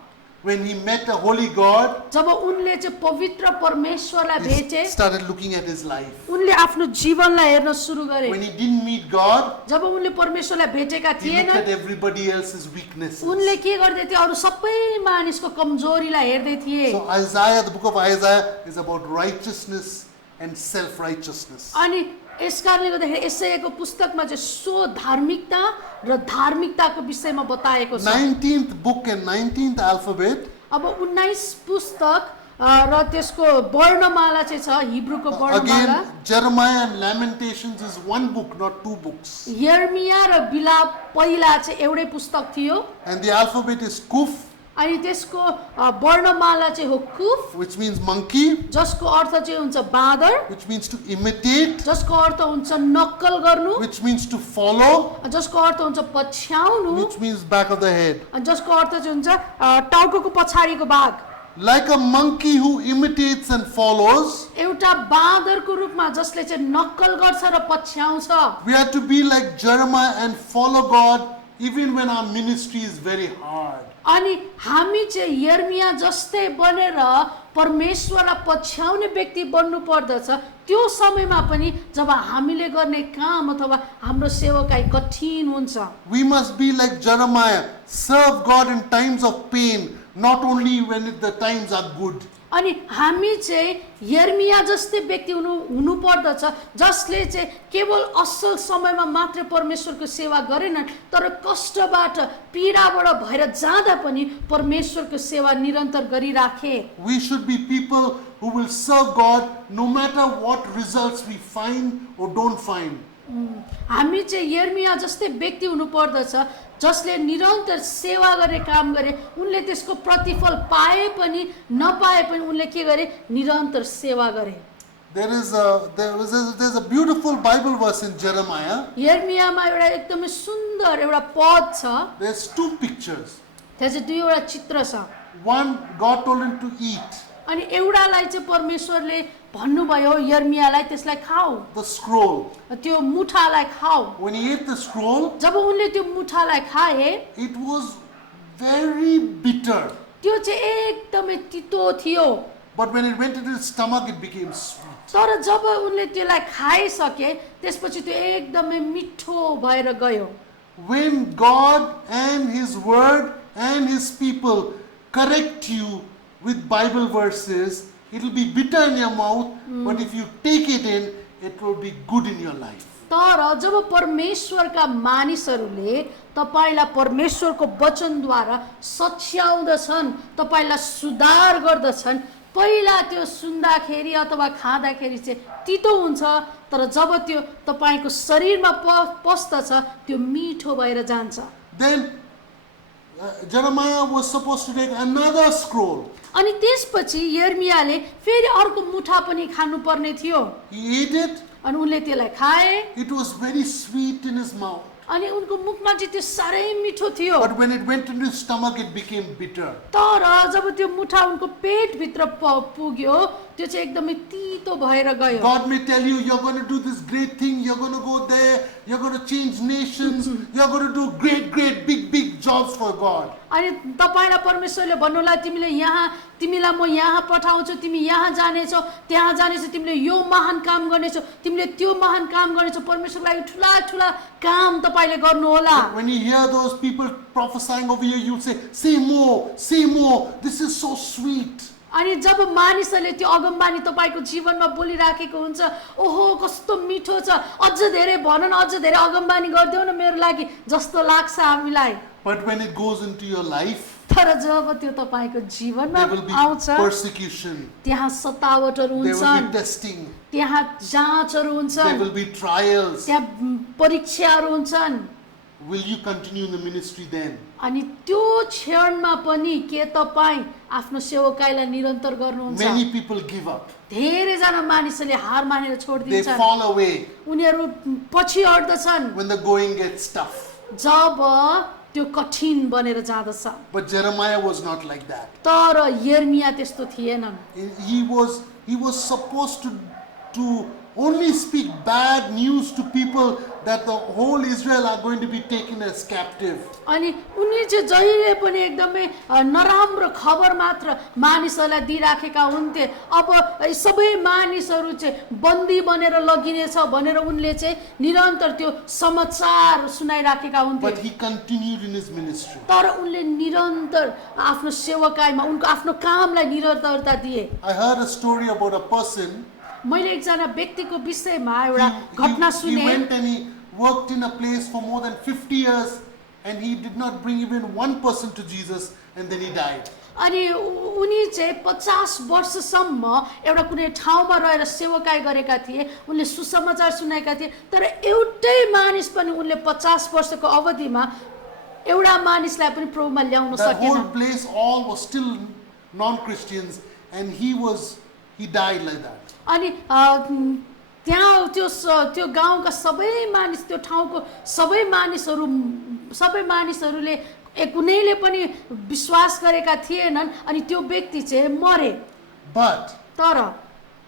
When he met a holy God, जब उनले चाहिँ पवित्र परमेश्वरलाई he भेटे, started looking at his life. उनले आफ्नो जीवनलाई हेर्न सुरु गरे। When he didn't meet God, जब उनले परमेश्वरलाई भेटेका he looked at थिएनन्, everybody else's weaknesses. उनले के गर्दै थिए, अरु सबै मानिसको कमजोरीलाई हेर्दै थिए। So Isaiah, the book of Isaiah is about righteousness and self-righteousness. अनि यसकारणले गर्दाखेरि एसायाको पुस्तकमा चाहिँ सो धार्मिकता र धार्मिकताको विषयमा बताएको छ। 19th book and 19th alphabet, अब 19 पुस्तक र त्यसको वर्णमाला चाहिँ छ, हिब्रूको वर्णमाला। again Jeremiah and Lamentations is one book, not two books. यर्मिया र बिलाप पहिला चाहिँ एउटै पुस्तक थियो, And the alphabet is Kuf, अनि त्यसको वर्णमाला चाहिँ हो कुफ, which means monkey, जसको अर्थ चाहिँ हुन्छ बाँदर, which means to imitate, जसको अर्थ हुन्छ नक्कल गर्नु, which means to follow, जसको अर्थ हुन्छ पछ्याउनु, which means back of the head. जसको अर्थ चाहिँ हुन्छ टाउको पछाडिको भाग। Like a monkey who imitates and follows, एउटा बाँदरको रूपमा जसले चाहिँ नक्कल गर्छ र पछ्याउँछ। we have to be like Jeremiah and follow God even when our ministry is very hard. अनि हामी चाहिँ यर्मिया जस्तै बनेर परमेश्वरलाई पछ्याउने व्यक्ति बन्नु पर्दछ त्यो समयमा पनि जब हामीले गर्ने काम अथवा हाम्रो सेवाकाई कठिन हुन्छ। We must be like Jeremiah, serve God in times of pain, not only when the times are good. अनि हामी चाहिँ यर्मिया जस्तै व्यक्ति हुनु पर्दछ जसले चाहिँ केवल असल समयमा मात्र परमेश्वरको सेवा गरेनन् तर कष्टबाट पीडाबाट भएर जाँदा पनि परमेश्वरको सेवा निरन्तर गरिराखे। We should be people who will serve God no matter what results we find or don't find. हामी चाहिँ यर्मिया जस्तै व्यक्ति हुनु पर्दछ जसले निरन्तर सेवा गर्ने काम गरे, उनले त्यसको प्रतिफल पाए पनि नपाए पनि उनले के गरे, निरन्तर सेवा गरे। There's a beautiful Bible verse in Jeremiah. यर्मियामा एउटा एकदमै सुन्दर एउटा पद छ, There's two pictures. त्यहाँ चाहिँ दुईवटा चित्र छ। One, God told him to eat अनि एउटालाई चाहिँ परमेश्वरले भन्नुभयो यर्मियालाई त्यसलाई खाऊ, the scroll. त्यो मुठालाई खाऊ। When he ate the scroll, जब उनले त्यो मुठालाई खाए it was very bitter. त्यो चाहिँ एकदमै तितो थियो, But when it went into his stomach, it became sweet. तर जब उनले त्यसलाई खाइसके त्यसपछि त्यो एकदमै मिठो भएर गयो। When God and his word and his people correct you with Bible verses, it will be bitter in your mouth, but if you take it in, it will be good in your life. तर जब परमेश्वरका मानिसहरूले तपाईलाई परमेश्वरको वचनद्वारा सच्याउँदछन्, तपाईलाई सुधार गर्दछन्, पहिला त्यो सुन्दाखेरि अथवा खाँदाखेरि चाहिँ तितो हुन्छ, तर जब त्यो तपाईको शरीरमा पस्दछ त्यो मिठो भएर जान्छ। Then Jeremiah was supposed to take another scroll. अनि त्यसपछि यर्मियाले फेरि अर्को मुठा पनि खानुपर्ने थियो। He ate it. अनि उनले त्यसलाई खाए। It was very sweet in his mouth. अनि उनको मुखमा चाहिँ त्यो साह्रै मिठो थियो। But when it went into his stomach, it became bitter. तर जब त्यो मुठा उनको पेटभित्र पुग्यो त्यो चाहिँ एकदमै तितो भएर गयो। God may tell you, you're going to do this great thing, you're going to go there, you're going to change nations, you're going to do great, big jobs for God. अनि तपाईलाई परमेश्वरले भन्नुला तिमीलाई म यहाँ पठाउँछु, तिमी यहाँ जानेछौ, त्यहाँ जानेछौ, तिमीले यो महान काम गर्नेछौ, तिमीले त्यो महान काम गर्नेछौ, परमेश्वरलाई ठुला काम तपाईले गर्नु होला। When you hear those people prophesying over you, you say, say more, this is so sweet. अनि जब मानिसहरूले त्यो अगमबानी तपाईको जीवनमा बोलिराखेको हुन्छ, ओहो कस्तो मिठो छ, अझ धेरै भन न, अझ धेरै अगमबानी गरिदेऊ न मेरो लागि जस्तो लाग्छ हामीलाई। But when it goes into your life, तर जब त्यो तपाईको जीवनमा there will be आउँछ persecution, त्यहाँ सतावटहरू there will हुन्छन्, be testing, त्यहाँ जाँचहरू there हुन्छन्, will be trials. त्यहाँ परीक्षाहरू हुन्छन्। Will you continue in the ministry then? अनि त्यो क्षणमा पनि के तपाई आफ्नो सेवकाईलाई निरन्तर गर्नुहुन्छ? Many people give up. धेरै जना मानिसले हार मानेर They छोडिदिन्छन्, fall away उनीहरू पछि हट्दछन् when the going gets tough. जब त्यो कठिन बनेर जाँदछ। But Jeremiah was not like that. तर यर्मिया त्यस्तो थिएनन्। He was supposed to only speak bad news to people that the whole Israel are going to be taken as captive. अनि उनी चाहिँ जहिले पनि एकदमै नराम्रो खबर मात्र मानिसहरूलाई दिइराखेका हुन्थे। अब सबै मानिसहरू चाहिँ बन्दी बनेर लगिनेछ भनेर उनले चाहिँ निरन्तर त्यो समाचार सुनाइराखेका हुन्थे। But he continued in his ministry. तर उनले निरन्तर आफ्नो सेवकाईमा उनको आफ्नो कामलाई निरन्तरता दिए। I heard a story about a person. मैले एकजना व्यक्तिको विषयमा एउटा घटना He सुने। went and he worked in a place for more than 50 years and he did not bring even one person to Jesus and then he died. अनि उनी चाहिँ 50 वर्षसम्म एउटा कुनै ठाउँमा रहेर सेवकाई गरेका थिए, उनले सुसमाचार सुनाएका थिए, तर एउटै मानिस पनि उनले 50 वर्षको अवधिमा एउटा मानिसलाई पनि प्रभुमा ल्याउन The whole सकेनन्। place all was still non-Christians and he died like that. अनि त्यहाँ त्यो गाउँका सबै मानिस, त्यो ठाउँको सबै मानिसहरूले कुनैले पनि विश्वास गरेका थिएनन् अनि त्यो व्यक्ति चाहिँ मरे। But तर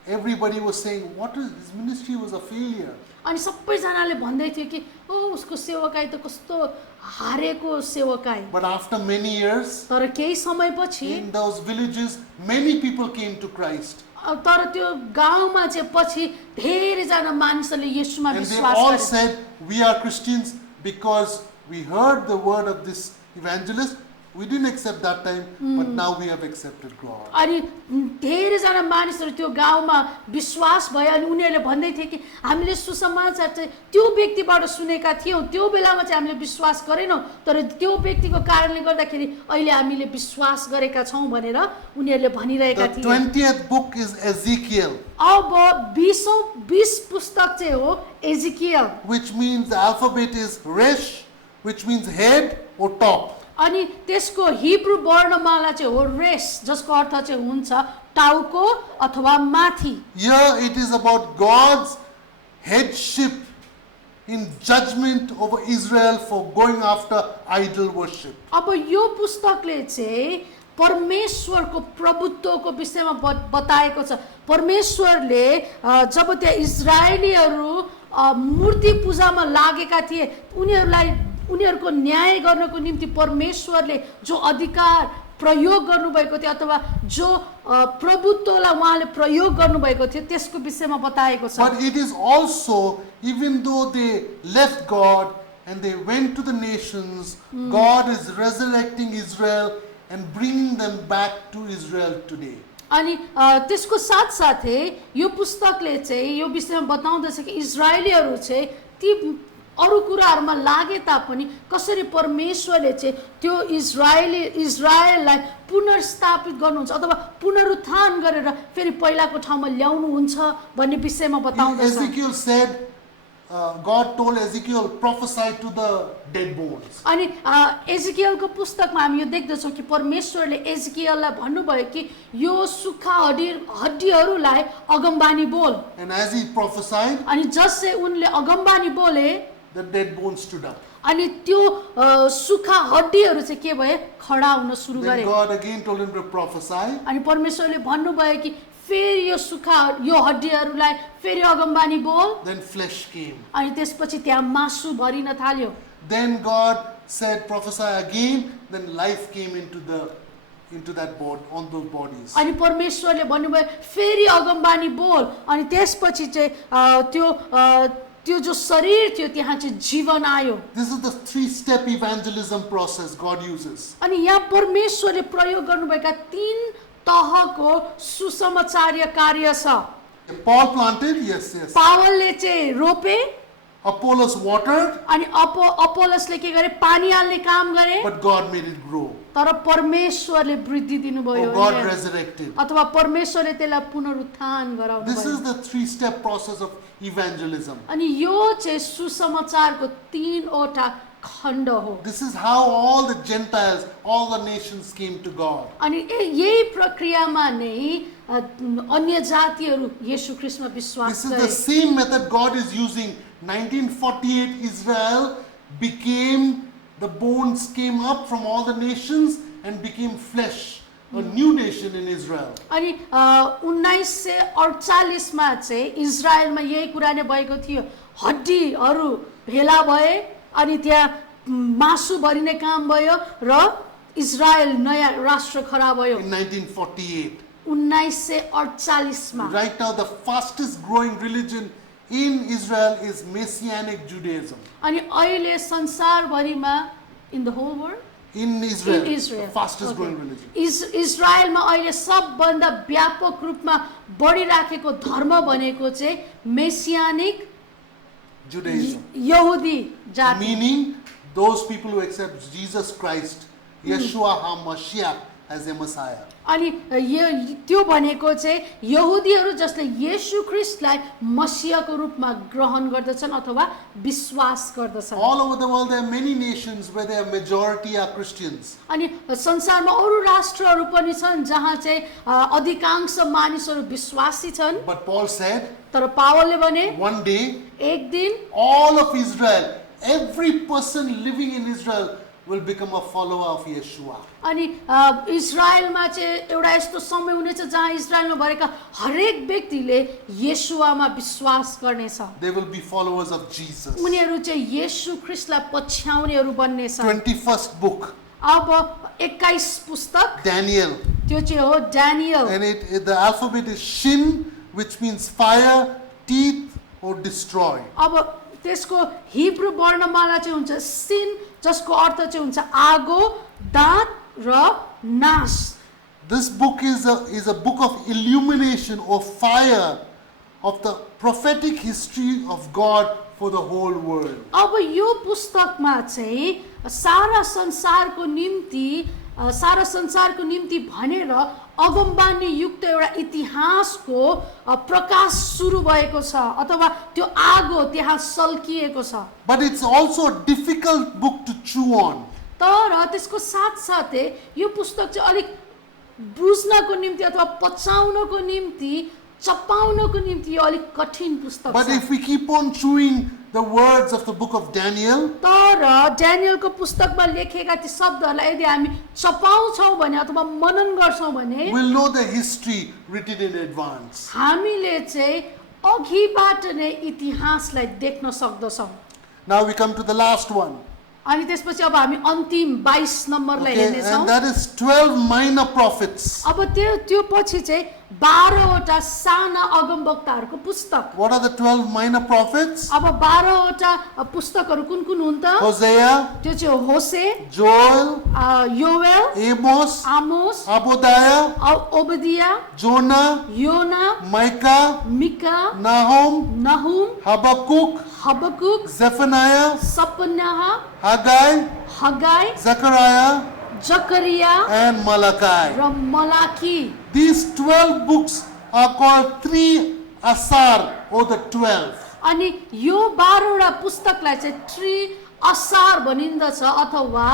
everybody was saying, what is his ministry was a failure. अनि सबैजनाले भन्दै थियो कि ओ उसको सेवकाई त कस्तो हारेको सेवकाई। But after many years, तर केही समयपछि in those villages, many people came to Christ. तर त्यो गाउँमा चाहिँ पछि धेरैजना मानिसहरूले येशूमा And they विश्वास all गरे। said, we are Christians because we heard the word of this evangelist. We didn't accept that time, but now we have accepted God. अनि धेरैजना मानिसहरू त्यो गाउँमा विश्वास भयो अनि उनीहरूले भन्दै थिए कि हामीले सुसमाचार चाहिँ त्यो व्यक्तिबाट सुनेका थियौँ, त्यो बेलामा चाहिँ हामीले विश्वास गरेनौँ, तर त्यो व्यक्तिको कारणले गर्दाखेरि अहिले हामीले विश्वास गरेका छौँ भनेर उनीहरूले भनिरहेका The थिए। 20th book is Ezekiel, अब 20 पुस्तक चाहिँ हो एजिकियल, which means the alphabet is Resh, which means head or top. अनि त्यसको हिब्रू वर्णमाला चाहिँ हो रेस, जसको अर्थ चाहिँ हुन्छ टाउको अथवा माथि। Here it is about God's headship in judgment over Israel for going after idol worship. अब यो पुस्तकले चाहिँ परमेश्वरको प्रभुत्वको विषयमा बताएको छ। परमेश्वरले जब त्यहाँ इजरायलीहरू मूर्ति पूजामा लागेका थिए, उनीहरूको न्याय गर्नको निम्ति परमेश्वरले जो अधिकार प्रयोग गर्नुभएको थियो अथवा जो प्रभुत्वलाई उहाँले प्रयोग गर्नुभएको थियो त्यसको विषयमा बताएको छ। But it is also, even though they left God and they went to the nations, God is resurrecting Israel and bringing them back to Israel today. अनि त्यसको साथसाथै यो पुस्तकले चाहिँ यो विषयमा बताउँदछ कि इजरायलीहरू चाहिँ ती अरू कुराहरूमा लागे तापनि कसरी परमेश्वरले चाहिँ त्यो इजरायललाई पुनर्स्थापित गर्नुहुन्छ अथवा पुनरुत्थान गरेर फेरि पहिलाको ठाउँमा ल्याउनुहुन्छ भन्ने विषयमा बताउँदछ। Ezekiel said, God told Ezekiel, prophesy to the dead bones. अनि एजिकियलको पुस्तकमा हामी यो देख्दछौँ कि परमेश्वरले एजिकियललाई भन्नुभयो कि यो सुक्खा हड्डीहरूलाई अगमबानी बोल। And as he prophesied, अनि जसले उनले अगमबानी बोले the dead bones stood up. अनि त्यो सुक्खा हड्डीहरू चाहिँ के भए खडा हुन सुरु Then गरे। God again told him to prophesy. अनि परमेश्वरले भन्नुभयो कि फेरि यो सुक्खा यो हड्डीहरूलाई फेरि अगमबानी बोल। Then flesh came. अनि त्यसपछि त्यहाँ मासु भरिन थाल्यो। Then God said, prophesy again. Then life came into that body, on those bodies. अनि परमेश्वरले भन्नुभयो फेरि अगमबानी बोल। अनि त्यसपछि चाहिँ त्यो जो शरीर थियो त्यहाँ चाहिँ जीवन आयो। This is the 3-step evangelism process God uses. अनि यहाँ परमेश्वरले प्रयोग गर्नुभएका 3 तहको सुसमाचार कार्य छ। Paul planted, yes. पावलले चाहिँ रोपे Apollos watered, अनि अपोलोसले के गरे पानी हाल्ने काम गरे but God made it grow. तर परमेश्वरले वृद्धि दिनुभयो Or God resurrected. अथवा परमेश्वरले त्यसलाई पुनरुत्थान गराउनु This भयो। is the 3-step process of evangelism. अनि यो चाहिँ सुसमाचारको 3 वटा खण्ड हो। This is how all the Gentiles, all the nations came to God. अनि यही प्रक्रियामा नै अन्य जातिहरू येशू ख्रीष्टमा विश्वास This is गरे। the same method God is using. 1948 Israel became, the bones came up from all the nations and became flesh, a new nation in Israel. अनि 1948 मा चाहिँ इजरायलमा यही कुरा नै भएको थियो। हड्डीहरू भेला भए अनि त्यहाँ मासु भरिने काम भयो र इजरायल नयाँ राष्ट्र खडा भयो In 1948. 1948 मा। Right now the fastest growing religion in Israel is Messianic Judaism. अनि अहिले संसारभरिमा in the whole world In Israel, In Israel. the fastest Okay. growing religion. इजरायलमा अहिले सबभन्दा व्यापक रूपमा बढिराखेको धर्म भनेको चाहिँ मेसियानिक Judaism. यहुदी जाति। Meaning those people who accept Jesus Christ, Yeshua HaMashiach as a Messiah. अनि त्यो भनेको चाहिँ यहुदीहरू जसले येशू ख्रीष्टलाई मसीहको रूपमा ग्रहण गर्दछन् अथवा विश्वास गर्दछन्। All over the world there are many nations where their majority are Christians. अनि संसारमा अरू राष्ट्रहरू पनि छन् जहाँ चाहिँ अधिकांश मानिसहरू विश्वासी छन्। But Paul said, तर पावलले भने one day एक दिन all of Israel, every person living in Israel will become a follower of Yeshua. अनि इजरायलमा चाहिँ एउटा यस्तो समय हुनेछ जहाँ इजरायलमा भएका हरेक व्यक्तिले येशूमा विश्वास गर्नेछ। They will be followers of Jesus. उनीहरू चाहिँ येशू ख्रीष्टलाई पछ्याउनेहरू बन्नेछन्। 21st book, अब 21 पुस्तक Daniel. त्यो चाहिँ हो Daniel. And the alphabet is Shin, which means fire, teeth, or destroy. अब त्यसको हिब्रू वर्णमाला चाहिँ हुन्छ सिन जसको अर्थ चाहिँ हुन्छ आगो, दाँत र नाश। This book is a book of illumination or fire of the prophetic history of God for the whole world. अब यो पुस्तकमा चाहिँ सारा संसारको निम्ति भनेर अगमबानी युक्त एउटा इतिहासको प्रकाश सुरु भएको छ अथवा त्यो आगो त्यहाँ सल्किएको छ। But it's also a difficult book to chew on. तर त्यसको साथसाथै यो पुस्तक चाहिँ अलिक बुझ्नको निम्ति अथवा पचाउनको निम्ति चपाउनको निम्ति यो अलिक कठिन पुस्तक But छ। if we keep on chewing the words of the book of Daniel, तर ड्यानियलको पुस्तकमा लेखेका ती शब्दहरूलाई यदि हामी चपाउँछौँ भने अथवा मनन गर्छौँ भने we'll know the history written in advance. हामीले चाहिँ अघिबाट नै इतिहासलाई देख्न सक्दछौँ। Now we come to the last one. अनि त्यसपछि अब हामी अन्तिम 22 नम्बरलाई Okay, हेर्नेछौँ। and that is 12 minor prophets. अब त्यो पछि चाहिँ 12वटा साना अगमवक्ताहरूको पुस्तक। What are the 12 minor prophets? अब 12वटा पुस्तकहरू कुन कुन हुन् त? Hosea, त्यो चाहिँ होसे, Joel, योवेल, Amos, आमोस, Obadiah, ओबदिया, Jonah, योना, Micah, मिका, Nahum, Nahum, Habakkuk, Habakkuk, Zephaniah, सपन्याह, Haggai, हगाई, Zechariah, Zechariah and Malachi. र Malachi. These 12 books are called 3 Asar, or the 12. अनि यो 12वटा पुस्तकलाई चाहिँ ट्री असार भनिन्दछ अथवा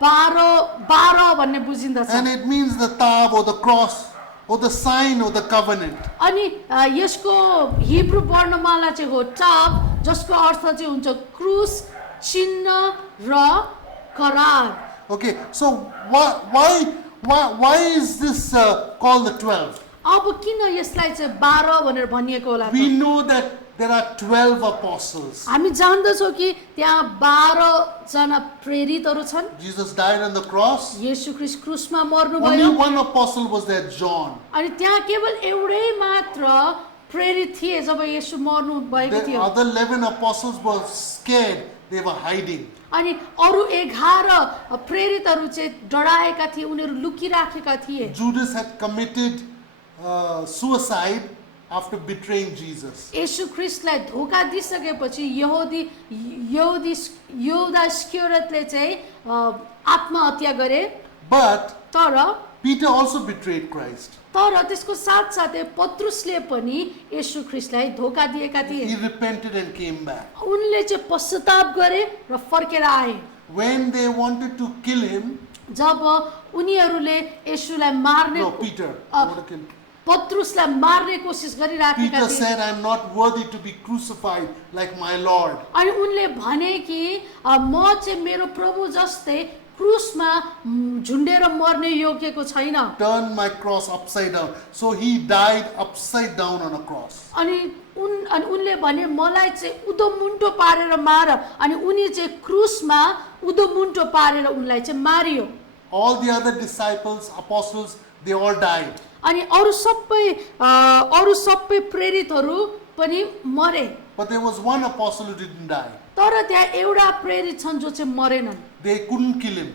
12 भन्ने बुझिन्दछ। And it means the tav, or the cross, or the sign, or the covenant. अनि यसको हिब्रू वर्णमाला चाहिँ हो टाव, जसको अर्थ चाहिँ हुन्छ क्रुस, चिन्ह र करार। Okay, so why is this called the 12? अब किन यसलाई चाहिँ 12 भनेर भनिएको होला We त? know that there are 12 apostles. हामी जान्दछौँ कि त्यहाँ 12 जना प्रेरितहरू छन्। Jesus died on the cross. येशू ख्रीष्ट क्रुसमा Only मर्नुभयो one apostle was there, John. अनि त्यहाँ केवल एउटै मात्र प्रेरित थिए जब येशू मर्नु भएको The थियो। other 11 apostles were scared. They were hiding. अनि अरू 11 प्रेरितहरू चाहिँ डराएका थिए, उनीहरू लुकिराखेका थिए। Judas had committed suicide after betraying Jesus. येशू ख्रीष्टलाई धोका दिइसकेपछि यहूदा इस्करियोतले चाहिँ आत्महत्या गरे। But तर Peter also betrayed Christ. त्यसको साथसाथै पत्रुसले पनि येशू ख्रीष्टलाई धोका दिएका थिए। He repented and came back. उनले चाहिँ पश्चाताप गरे र फर्केर आए। When they wanted to kill him, जब उनीहरूले येशूलाई मार्ने no, Peter, wanted to kill. पत्रुसलाई मार्ने कोसिस गरिराखेका Peter थिए। said, I am not worthy to be crucified like my Lord. अनि उनले भने कि म चाहिँ मेरो प्रभु जस्तै क्रुसमा झुन्डेर मर्ने योग्यको छैन। Turn my cross upside down. So he died upside down on a cross. अनि उनले भने मलाई चाहिँ उदो मुन्टो पारेर मार। अनि उनी चाहिँ क्रुसमा उदो मुन्टो पारेर उनलाई चाहिँ Mario. All the other disciples, apostles, they all died. अनि अरू सबै प्रेरितहरू पनि मरे। But there was one apostle who didn't die. तर त्यहाँ एउटा प्रेरित छन् जो चाहिँ मरेनन्। They couldn't kill him.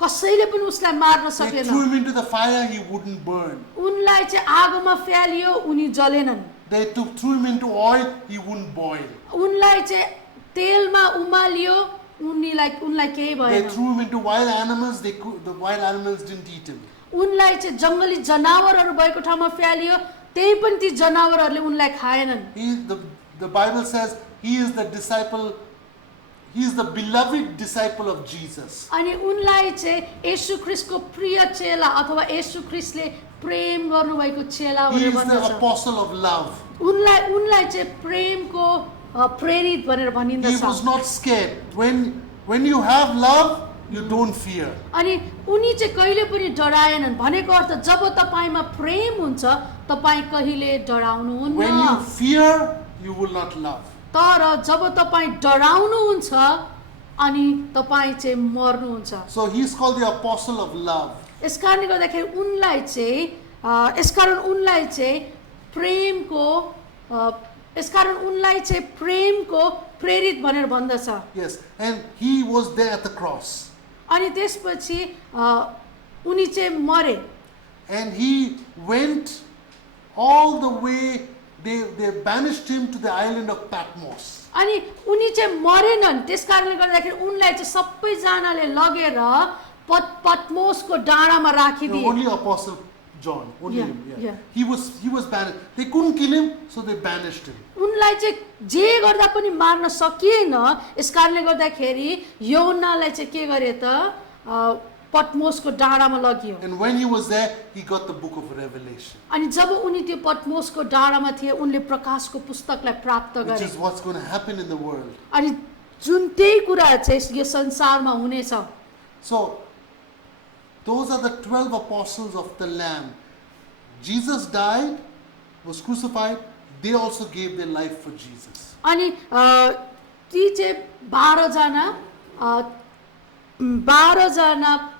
कसैले पनि उसलाई मार्न They सकेन। threw him into the fire, he wouldn't burn. उनलाई चाहिँ आगोमा फ्यालियो, उनी जलेनन्। They threw him into oil, he wouldn't boil. उनलाई चाहिँ तेलमा उमालियो, उनलाई केही They भएन। threw him into wild animals, the wild animals didn't eat him. उनलाई चाहिँ जङ्गली जनावरहरू भएको ठाउँमा फ्यालियो, त्यही पनि ती जनावरहरूले उनलाई खाएनन्। The Bible says he is the disciple, he is the beloved disciple of Jesus. अनि उनलाई चाहिँ येशू ख्रीष्टको प्रिय चेला अथवा येशू ख्रीष्टले प्रेम गर्नुभएको चेला He भनेर is the भन्दछ। apostle of love. उनलाई चाहिँ प्रेमको प्रेरित भनेर He भनिन्दछ। was not scared. When you have love, you don't fear. अनि उनी चाहिँ कहिले पनि डराएनन्। भनेको अर्थ जब तपाईमा प्रेम हुन्छ तपाई कहिले डराउनुहुन्न। When you fear, you will not love. तर जब तपाई डराउनुहुन्छ अनि तपाई चाहिँ मर्नुहुन्छ। So he is called the apostle of love. यसकारणले गर्दाखेरि उनलाई चाहिँ प्रेमको प्रेरित भनेर भन्दछ। Yes, and he was there at the cross. अनि त्यसपछि उनी चाहिँ मरे। And he went all the way, they banished him to the island of Patmos. अनि उनी चाहिँ मरेनन्, त्यसकारणले गर्दाखेरि उनलाई चाहिँ सबैजनाले लगेर पत्मोसको डाँडामा No, राखिदिए। only apostle John, only Yeah, him. yeah. He was banished. They couldn't kill him, so they banished him. उनलाई चाहिँ जे गर्दा पनि मार्न सकिएन, यसकारणले गर्दाखेरि यौनालाई चाहिँ के गरे त पत्मोसको डाँडामा लगियो। And when he was there, he got the book of Revelation, अनि जब उनी त्यो पत्मोसको डाँडामा थिए उनले प्रकाशको पुस्तकलाई प्राप्त which गरे। is what's going to happen in the world. अनि जुन त्यही कुरा चाहिँ यो संसारमा हुनेछ। So, those are the 12 apostles of the Lamb. Jesus died, was crucified. They also gave their life for Jesus. अनि ती चाहिँ 12 जना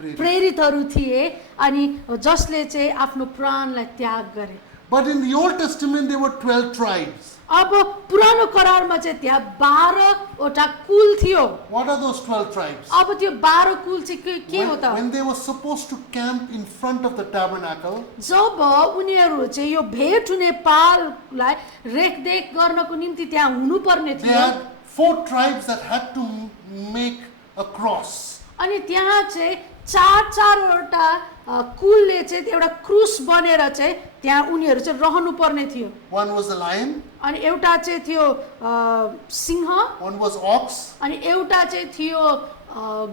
प्रेरितहरू थिए अनि जसले चाहिँ आफ्नो प्राणलाई त्याग गरे। But in the Old Testament, there were 12 tribes. अब पुरानो करारमा चाहिँ त्यहाँ 12वटा कुल थियो। What are those 12 tribes? अब त्यो 12 कुल चाहिँ के हो त? When they were supposed to camp in front of the tabernacle, जब उनीहरू चाहिँ यो भेट हुने पाललाई रेखदेख गर्नको निम्ति त्यहाँ हुनुपर्ने they थियो had 4 tribes that had to make a cross. अनि त्यहाँ चाहिँ चारवटा कुलले चाहिँ एउटा क्रुस बनेर चाहिँ त्यहाँ उनीहरू चाहिँ रहनु पर्ने थियो। One was a lion, अनि एउटा चाहिँ थियो सिंह, one was ox, अनि एउटा चाहिँ थियो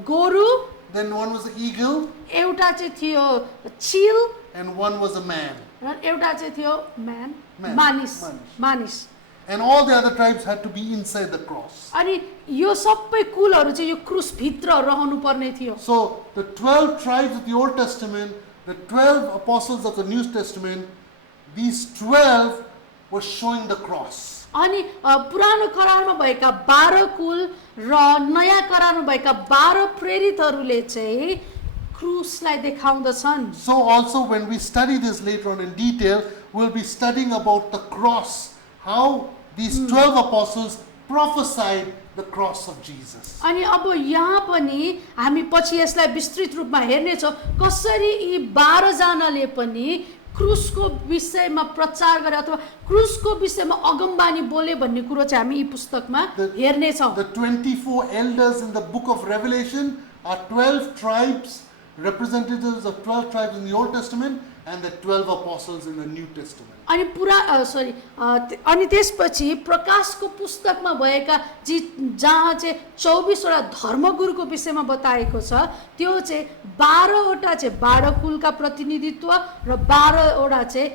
गोरु, then one was an eagle, एउटा चाहिँ थियो चिल, and one was a man. र एउटा चाहिँ थियो Man. मानिस। And all the other tribes had to be inside the cross. अनि यो सबै कुलहरू चाहिँ यो क्रुस भित्र रहनु पर्ने थियो। So the 12 tribes of the Old Testament, the 12 apostles of the New Testament, these 12 were showing the cross. अनि पुरानो करारमा भएका 12 कुल र नयाँ करारमा भएका 12 प्रेरितहरूले चाहिँ क्रुसलाई देखाउँदछन्। So also when we study this later on in detail, we'll be studying about the cross, how these 12 apostles prophesied the cross of Jesus. अनि अब यहाँ पनि हामी पछि यसलाई विस्तृत रूपमा हेर्नेछौँ कसरी यी 12 जनाले पनि क्रुसको विषयमा प्रचार गरे अथवा क्रुसको विषयमा अगमबानी बोले भन्ने कुरो चाहिँ हामी यी पुस्तकमा हेर्नेछौँ। The 24 elders in the book of Revelation are 12 tribes, representatives of 12 tribes in the Old Testament, and the 12 apostles in the New Testament. अनि अनि त्यसपछि प्रकाशको पुस्तकमा भएका जहाँ चाहिँ 24वटा धर्मगुरुको विषयमा बताएको छ त्यो चाहिँ 12वटा चाहिँ 12 कुलका प्रतिनिधित्व र 12वटा चाहिँ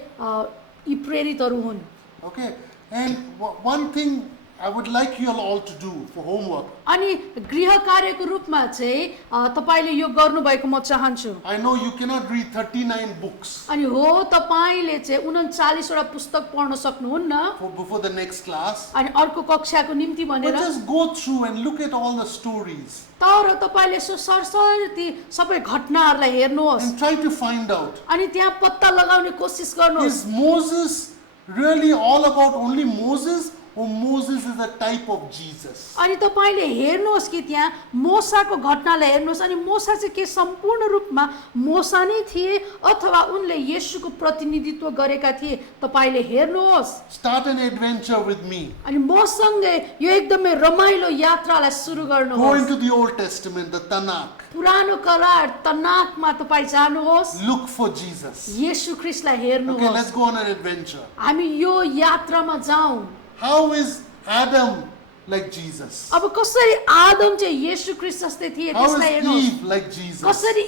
यी प्रेरितहरू हुन्। Okay, and one thing I would like you all to do for homework. अनि गृह कार्यको रूपमा चाहिँ तपाईले यो गर्नु भएको म चाहन्छु। I know you cannot read 39 books अनि हो तपाईले चाहिँ 39वटा पुस्तक पढ्न सक्नुहुन्न before the next class. अनि अर्को कक्षाको निम्ति But भनेर just go through and look at all the stories तर तपाईले सो सरसरी सबै घटनाहरूलाई हेर्नुहोस् and try to find out, अनि त्यहाँ पत्ता लगाउने कोसिस गर्नुहोस् is Moses really all about only Moses, or Moses is a type of Jesus? अनि तपाईले हेर्नुहोस् कि त्यहाँ मोसाको घटनालाई हेर्नुहोस् अनि मोसा चाहिँ के सम्पूर्ण रूपमा मोसा नै थिए अथवा उनले येशूको प्रतिनिधित्व गरेका थिए तपाईले हेर्नुहोस्। Start an adventure with me. अनि मसँगै यो एकदमै रमाइलो यात्रालाई सुरु Go गर्नुहोस्। into the Old Testament, the Tanakh. पुरानो करार तनाकमा तपाई जानुहोस् Look for Jesus. Yeshu ख्रीष्टलाई Okay, हेर्नुहोस्। let's go on an adventure. हामी यो यात्रामा जाउँ। How is Adam like Jesus? अब कसरी आदम चाहिँ येशू ख्रीष्ट जस्तै थिए How त्यसलाई is हेर्नुहोस्। Eve like Jesus? कसरी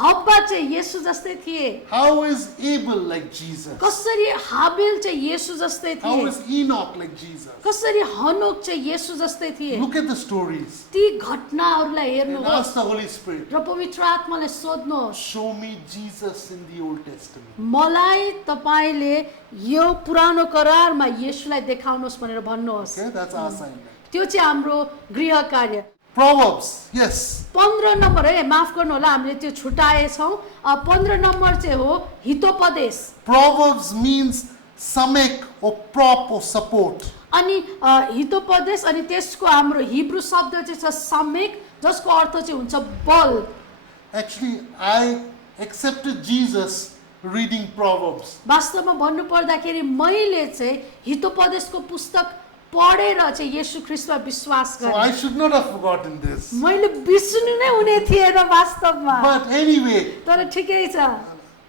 हब्बा चाहिँ येशू जस्तै थिए। How is Abel like Jesus? कसरी हाबिल चाहिँ येशू जस्तै How थिए। is Enoch like Jesus? कसरी हनोक चाहिँ येशू जस्तै थिए। Look at the stories ती घटनाहरूलाई and हेर्नुहोस् ask the Holy Spirit, र पवित्र आत्माले सोध्नुहोस् show me Jesus in the Old Testament. मलाई तपाईले यो पुरानो करारमा येशूलाई देखाउनुहोस् भनेर भन्नुहोस्। Okay, that's our assignment. त्यो चाहिँ हाम्रो गृह कार्य। Proverbs, yes. 15 नम्बर है माफ गर्नु होला हामीले त्यो छुटाएछौँ। 15 नम्बर चाहिँ हो Hitopadesha. Proverbs means samek or prop or support. अनि हितोपदेश अनि त्यसको हाम्रो हिब्रू शब्द चाहिँ छ समेक जसको अर्थ चाहिँ हुन्छ बल। Actually, I accepted Jesus reading Proverbs. वास्तवमा भन्नु पर्दाखेरि मैले चाहिँ हितोपदेशको पुस्तक पढेर चाहिँ येशू ख्रीष्टमा विश्वास So गरेँ। I should not have forgotten this. मैले बिर्सनु नै हुने थिएन वास्तवमा। But anyway, तर ठिकै छ।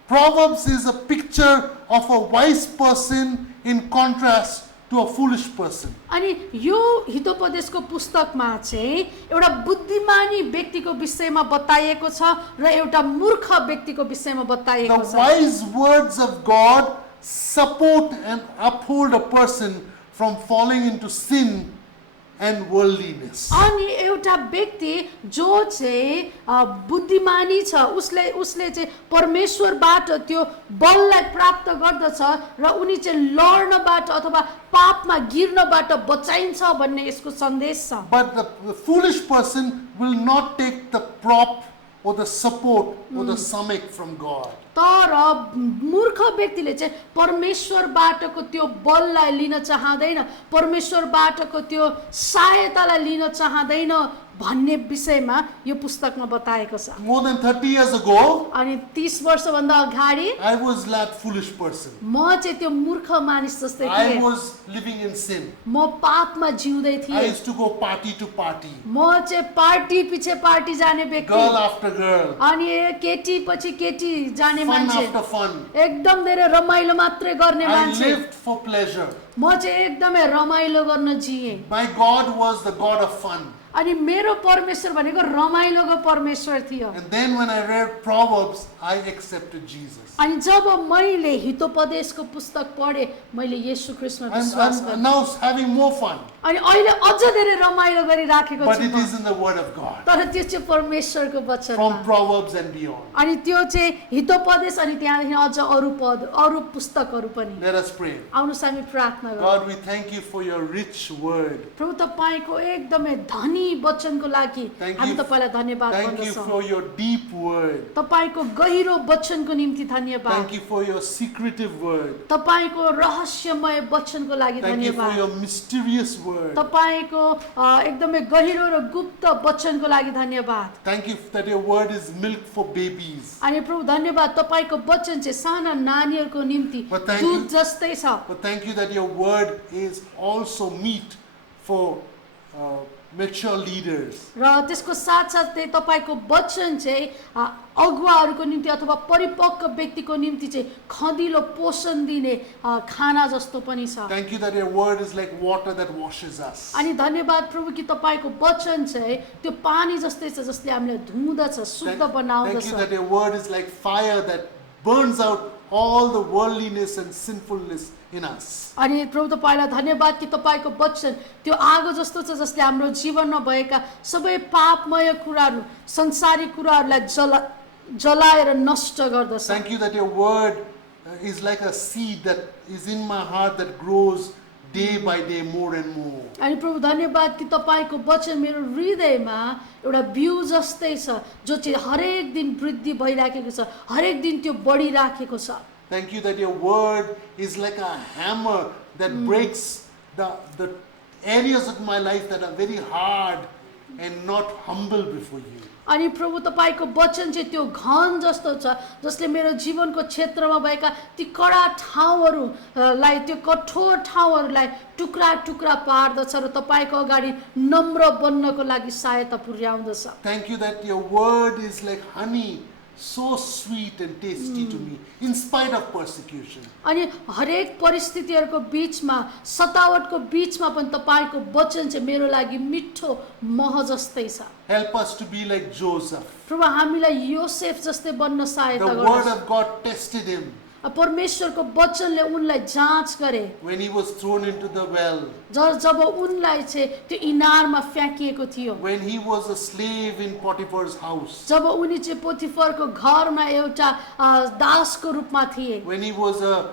Proverbs is a picture of a wise person in contrast to a foolish person. अनि यो हितोपदेशको पुस्तकमा चाहिँ एउटा बुद्धिमानी व्यक्तिको विषयमा बताइएको छ र एउटा मूर्ख व्यक्तिको विषयमा बताइएको The छ। wise words of God support and uphold a person from falling into sin and worldliness. अनि एउटा व्यक्ति जो चाहिँ बुद्धिमानी छ उसले चाहिँ परमेश्वरबाट त्यो बललाई प्राप्त गर्दछ र उनी चाहिँ लड्नबाट अथवा पापमा गिर्नबाट बचाइन्छ भन्ने यसको सन्देश छ। But the foolish person will not take the prop or the support or the samek from God. तर मूर्ख व्यक्तिले चाहिँ परमेश्वरबाटको त्यो बललाई लिन चाहँदैन, परमेश्वरबाटको त्यो सहायतालाई लिन चाहँदैन भन्ने विषयमा यो पुस्तकमा बताएको छ। More than 30 years ago, अनि 30 वर्षभन्दा अगाडि I was that foolish person. म चाहिँ त्यो मूर्ख मानिस जस्तै I थिएँ। was living in sin. म पापमा जिउँदै I थिएँ। used to go party to party, म चाहिँ पार्टी पछि पार्टी जाने व्यक्ति, girl after girl, अनि केटी पछि केटी जाने fun मान्छे, after fun. एकदम धेरै रमाइलो मात्रै गर्ने I मान्छे। lived for pleasure. म चाहिँ एकदमै रमाइलो गर्न जिएँ। My God was the God of fun. अनि मेरो परमेश्वर भनेको रमाइलोको परमेश्वर थियो। And then when I read Proverbs, I accepted Jesus. अनि जब मैले हितोपदेशको पुस्तक पढेँ, मैले येशू ख्रीष्टमा विश्वास I'm गरेँ। now having more fun, अनि अहिले अझ धेरै रमाइलो गरिराखेको but छु it म। is in the Word of God, तर त्यो चाहिँ परमेश्वरको वचन from Proverbs and beyond. अनि त्यो चाहिँ हितोपदेश अनि त्यहाँदेखि अझ अरू पुस्तकहरू पनि। Let us pray. आउनुहोस् हामी प्रार्थना गरौँ। God, we thank you for your rich word. प्रभु तपाईको एकदमै धनी वचनको लागि Thank हामी you. तपाईलाई धन्यवाद Thank you भन्दछौँ। for your deep word. तपाईको गहिरो वचनको निम्ति धन्यवाद। Thank you for your secretive word. तपाईको रहस्यमय वचनको लागि Thank you for धन्यवाद। your mysterious word. तपाईको एकदमै गहिरो र गुप्त वचनको लागि धन्यवाद। Thank you that your word is milk for babies. अनि प्रभु धन्यवाद तपाईको वचन चाहिँ साना नानीहरूको निम्ति But thank दूध you. जस्तै छ। But thank you that your word is also meat for mature leaders. र त्यसको साथसाथै तपाईको वचन चाहिँ अगुवाहरूको निम्ति अथवा परिपक्व व्यक्तिको निम्ति चाहिँ खँदिलो पोषण दिने खाना जस्तो पनि छ। Thank you that your word is like water that washes us. अनि धन्यवाद प्रभु कि तपाईको वचन चाहिँ त्यो पानी जस्तै छ जसले हामीलाई धुँदछ, शुद्ध Thank बनाउँदछ। you that your word is like fire that burns out all the worldliness and sinfulness in us. अनि प्रभु तपाईलाई धन्यवाद कि तपाईको वचन त्यो आगो जस्तो छ जसले हाम्रो जीवनमा भएका सबै पापमय कुराहरू, संसारिक कुराहरूलाई जलाएर नष्ट गर्दछ। Thank you that your word is like a seed that is in my heart that grows day by day more and more. अनि प्रभु धन्यवाद कि तपाईको वचन मेरो हृदयमा एउटा बिउ जस्तै छ जो चाहिँ हरेक दिन वृद्धि भइराखेको छ, हरेक दिन त्यो बढिराखेको छ। Thank you that your word is like a hammer that breaks the areas of my life that are very hard and not humble before you. अनि प्रभु तपाईको वचन चाहिँ त्यो घन जस्तो छ जसले मेरो जीवनको क्षेत्रमा भएका ती कडा ठाउँहरूलाई, त्यो कठोर ठाउँहरूलाई टुक्रा टुक्रा पार्दछ र तपाईको अगाडि नम्र बन्नको लागि सहायता पुर्याउँदछ। Thank you that your word is like honey, so sweet and tasty to me in spite of persecution. अनि हरेक परिस्थितिहरूको बीचमा, सतावटको बीचमा पनि तपाईको वचन चाहिँ मेरो लागि मिठो मह जस्तै छ। Help us to be like Joseph. प्रभु हामीलाई योसेफ जस्तै बन्न The सहायता word गर्नुहोस्। of God tested him परमेश्वरको वचनले उनलाई जाँच गरे when he was thrown into the well, जब उनलाई चाहिँ त्यो इनारमा फ्याँकिएको थियो, when he was a slave in Potiphar's house, जब उनी चाहिँ पोतिफरको घरमा एउटा दासको रूपमा थिए, when he was a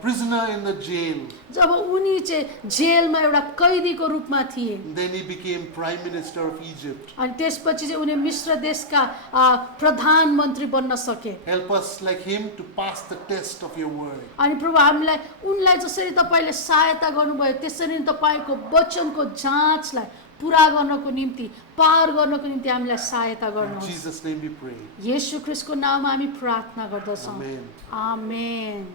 prisoner in the jail, जब उनी चाहिँ जेलमा एउटा कैदीको रूपमा थिए, then he became prime minister of Egypt. अनि त्यसपछि चाहिँ उनी मिश्र देशका प्रधानमन्त्री बन्न सके। Help us like him to pass the test of your word. अनि प्रभु हामीलाई उनलाई जसरी तपाईले सहायता गर्नुभयो त्यसरी नै तपाईको वचनको जाँचलाई पुरा गर्नको निम्ति, पार गर्नको निम्ति हामीलाई सहायता In गर्नुहोस्। Jesus' name we pray. येशू ख्रीष्टको नाममा हामी प्रार्थना गर्दछौँ। Amen. आमेन।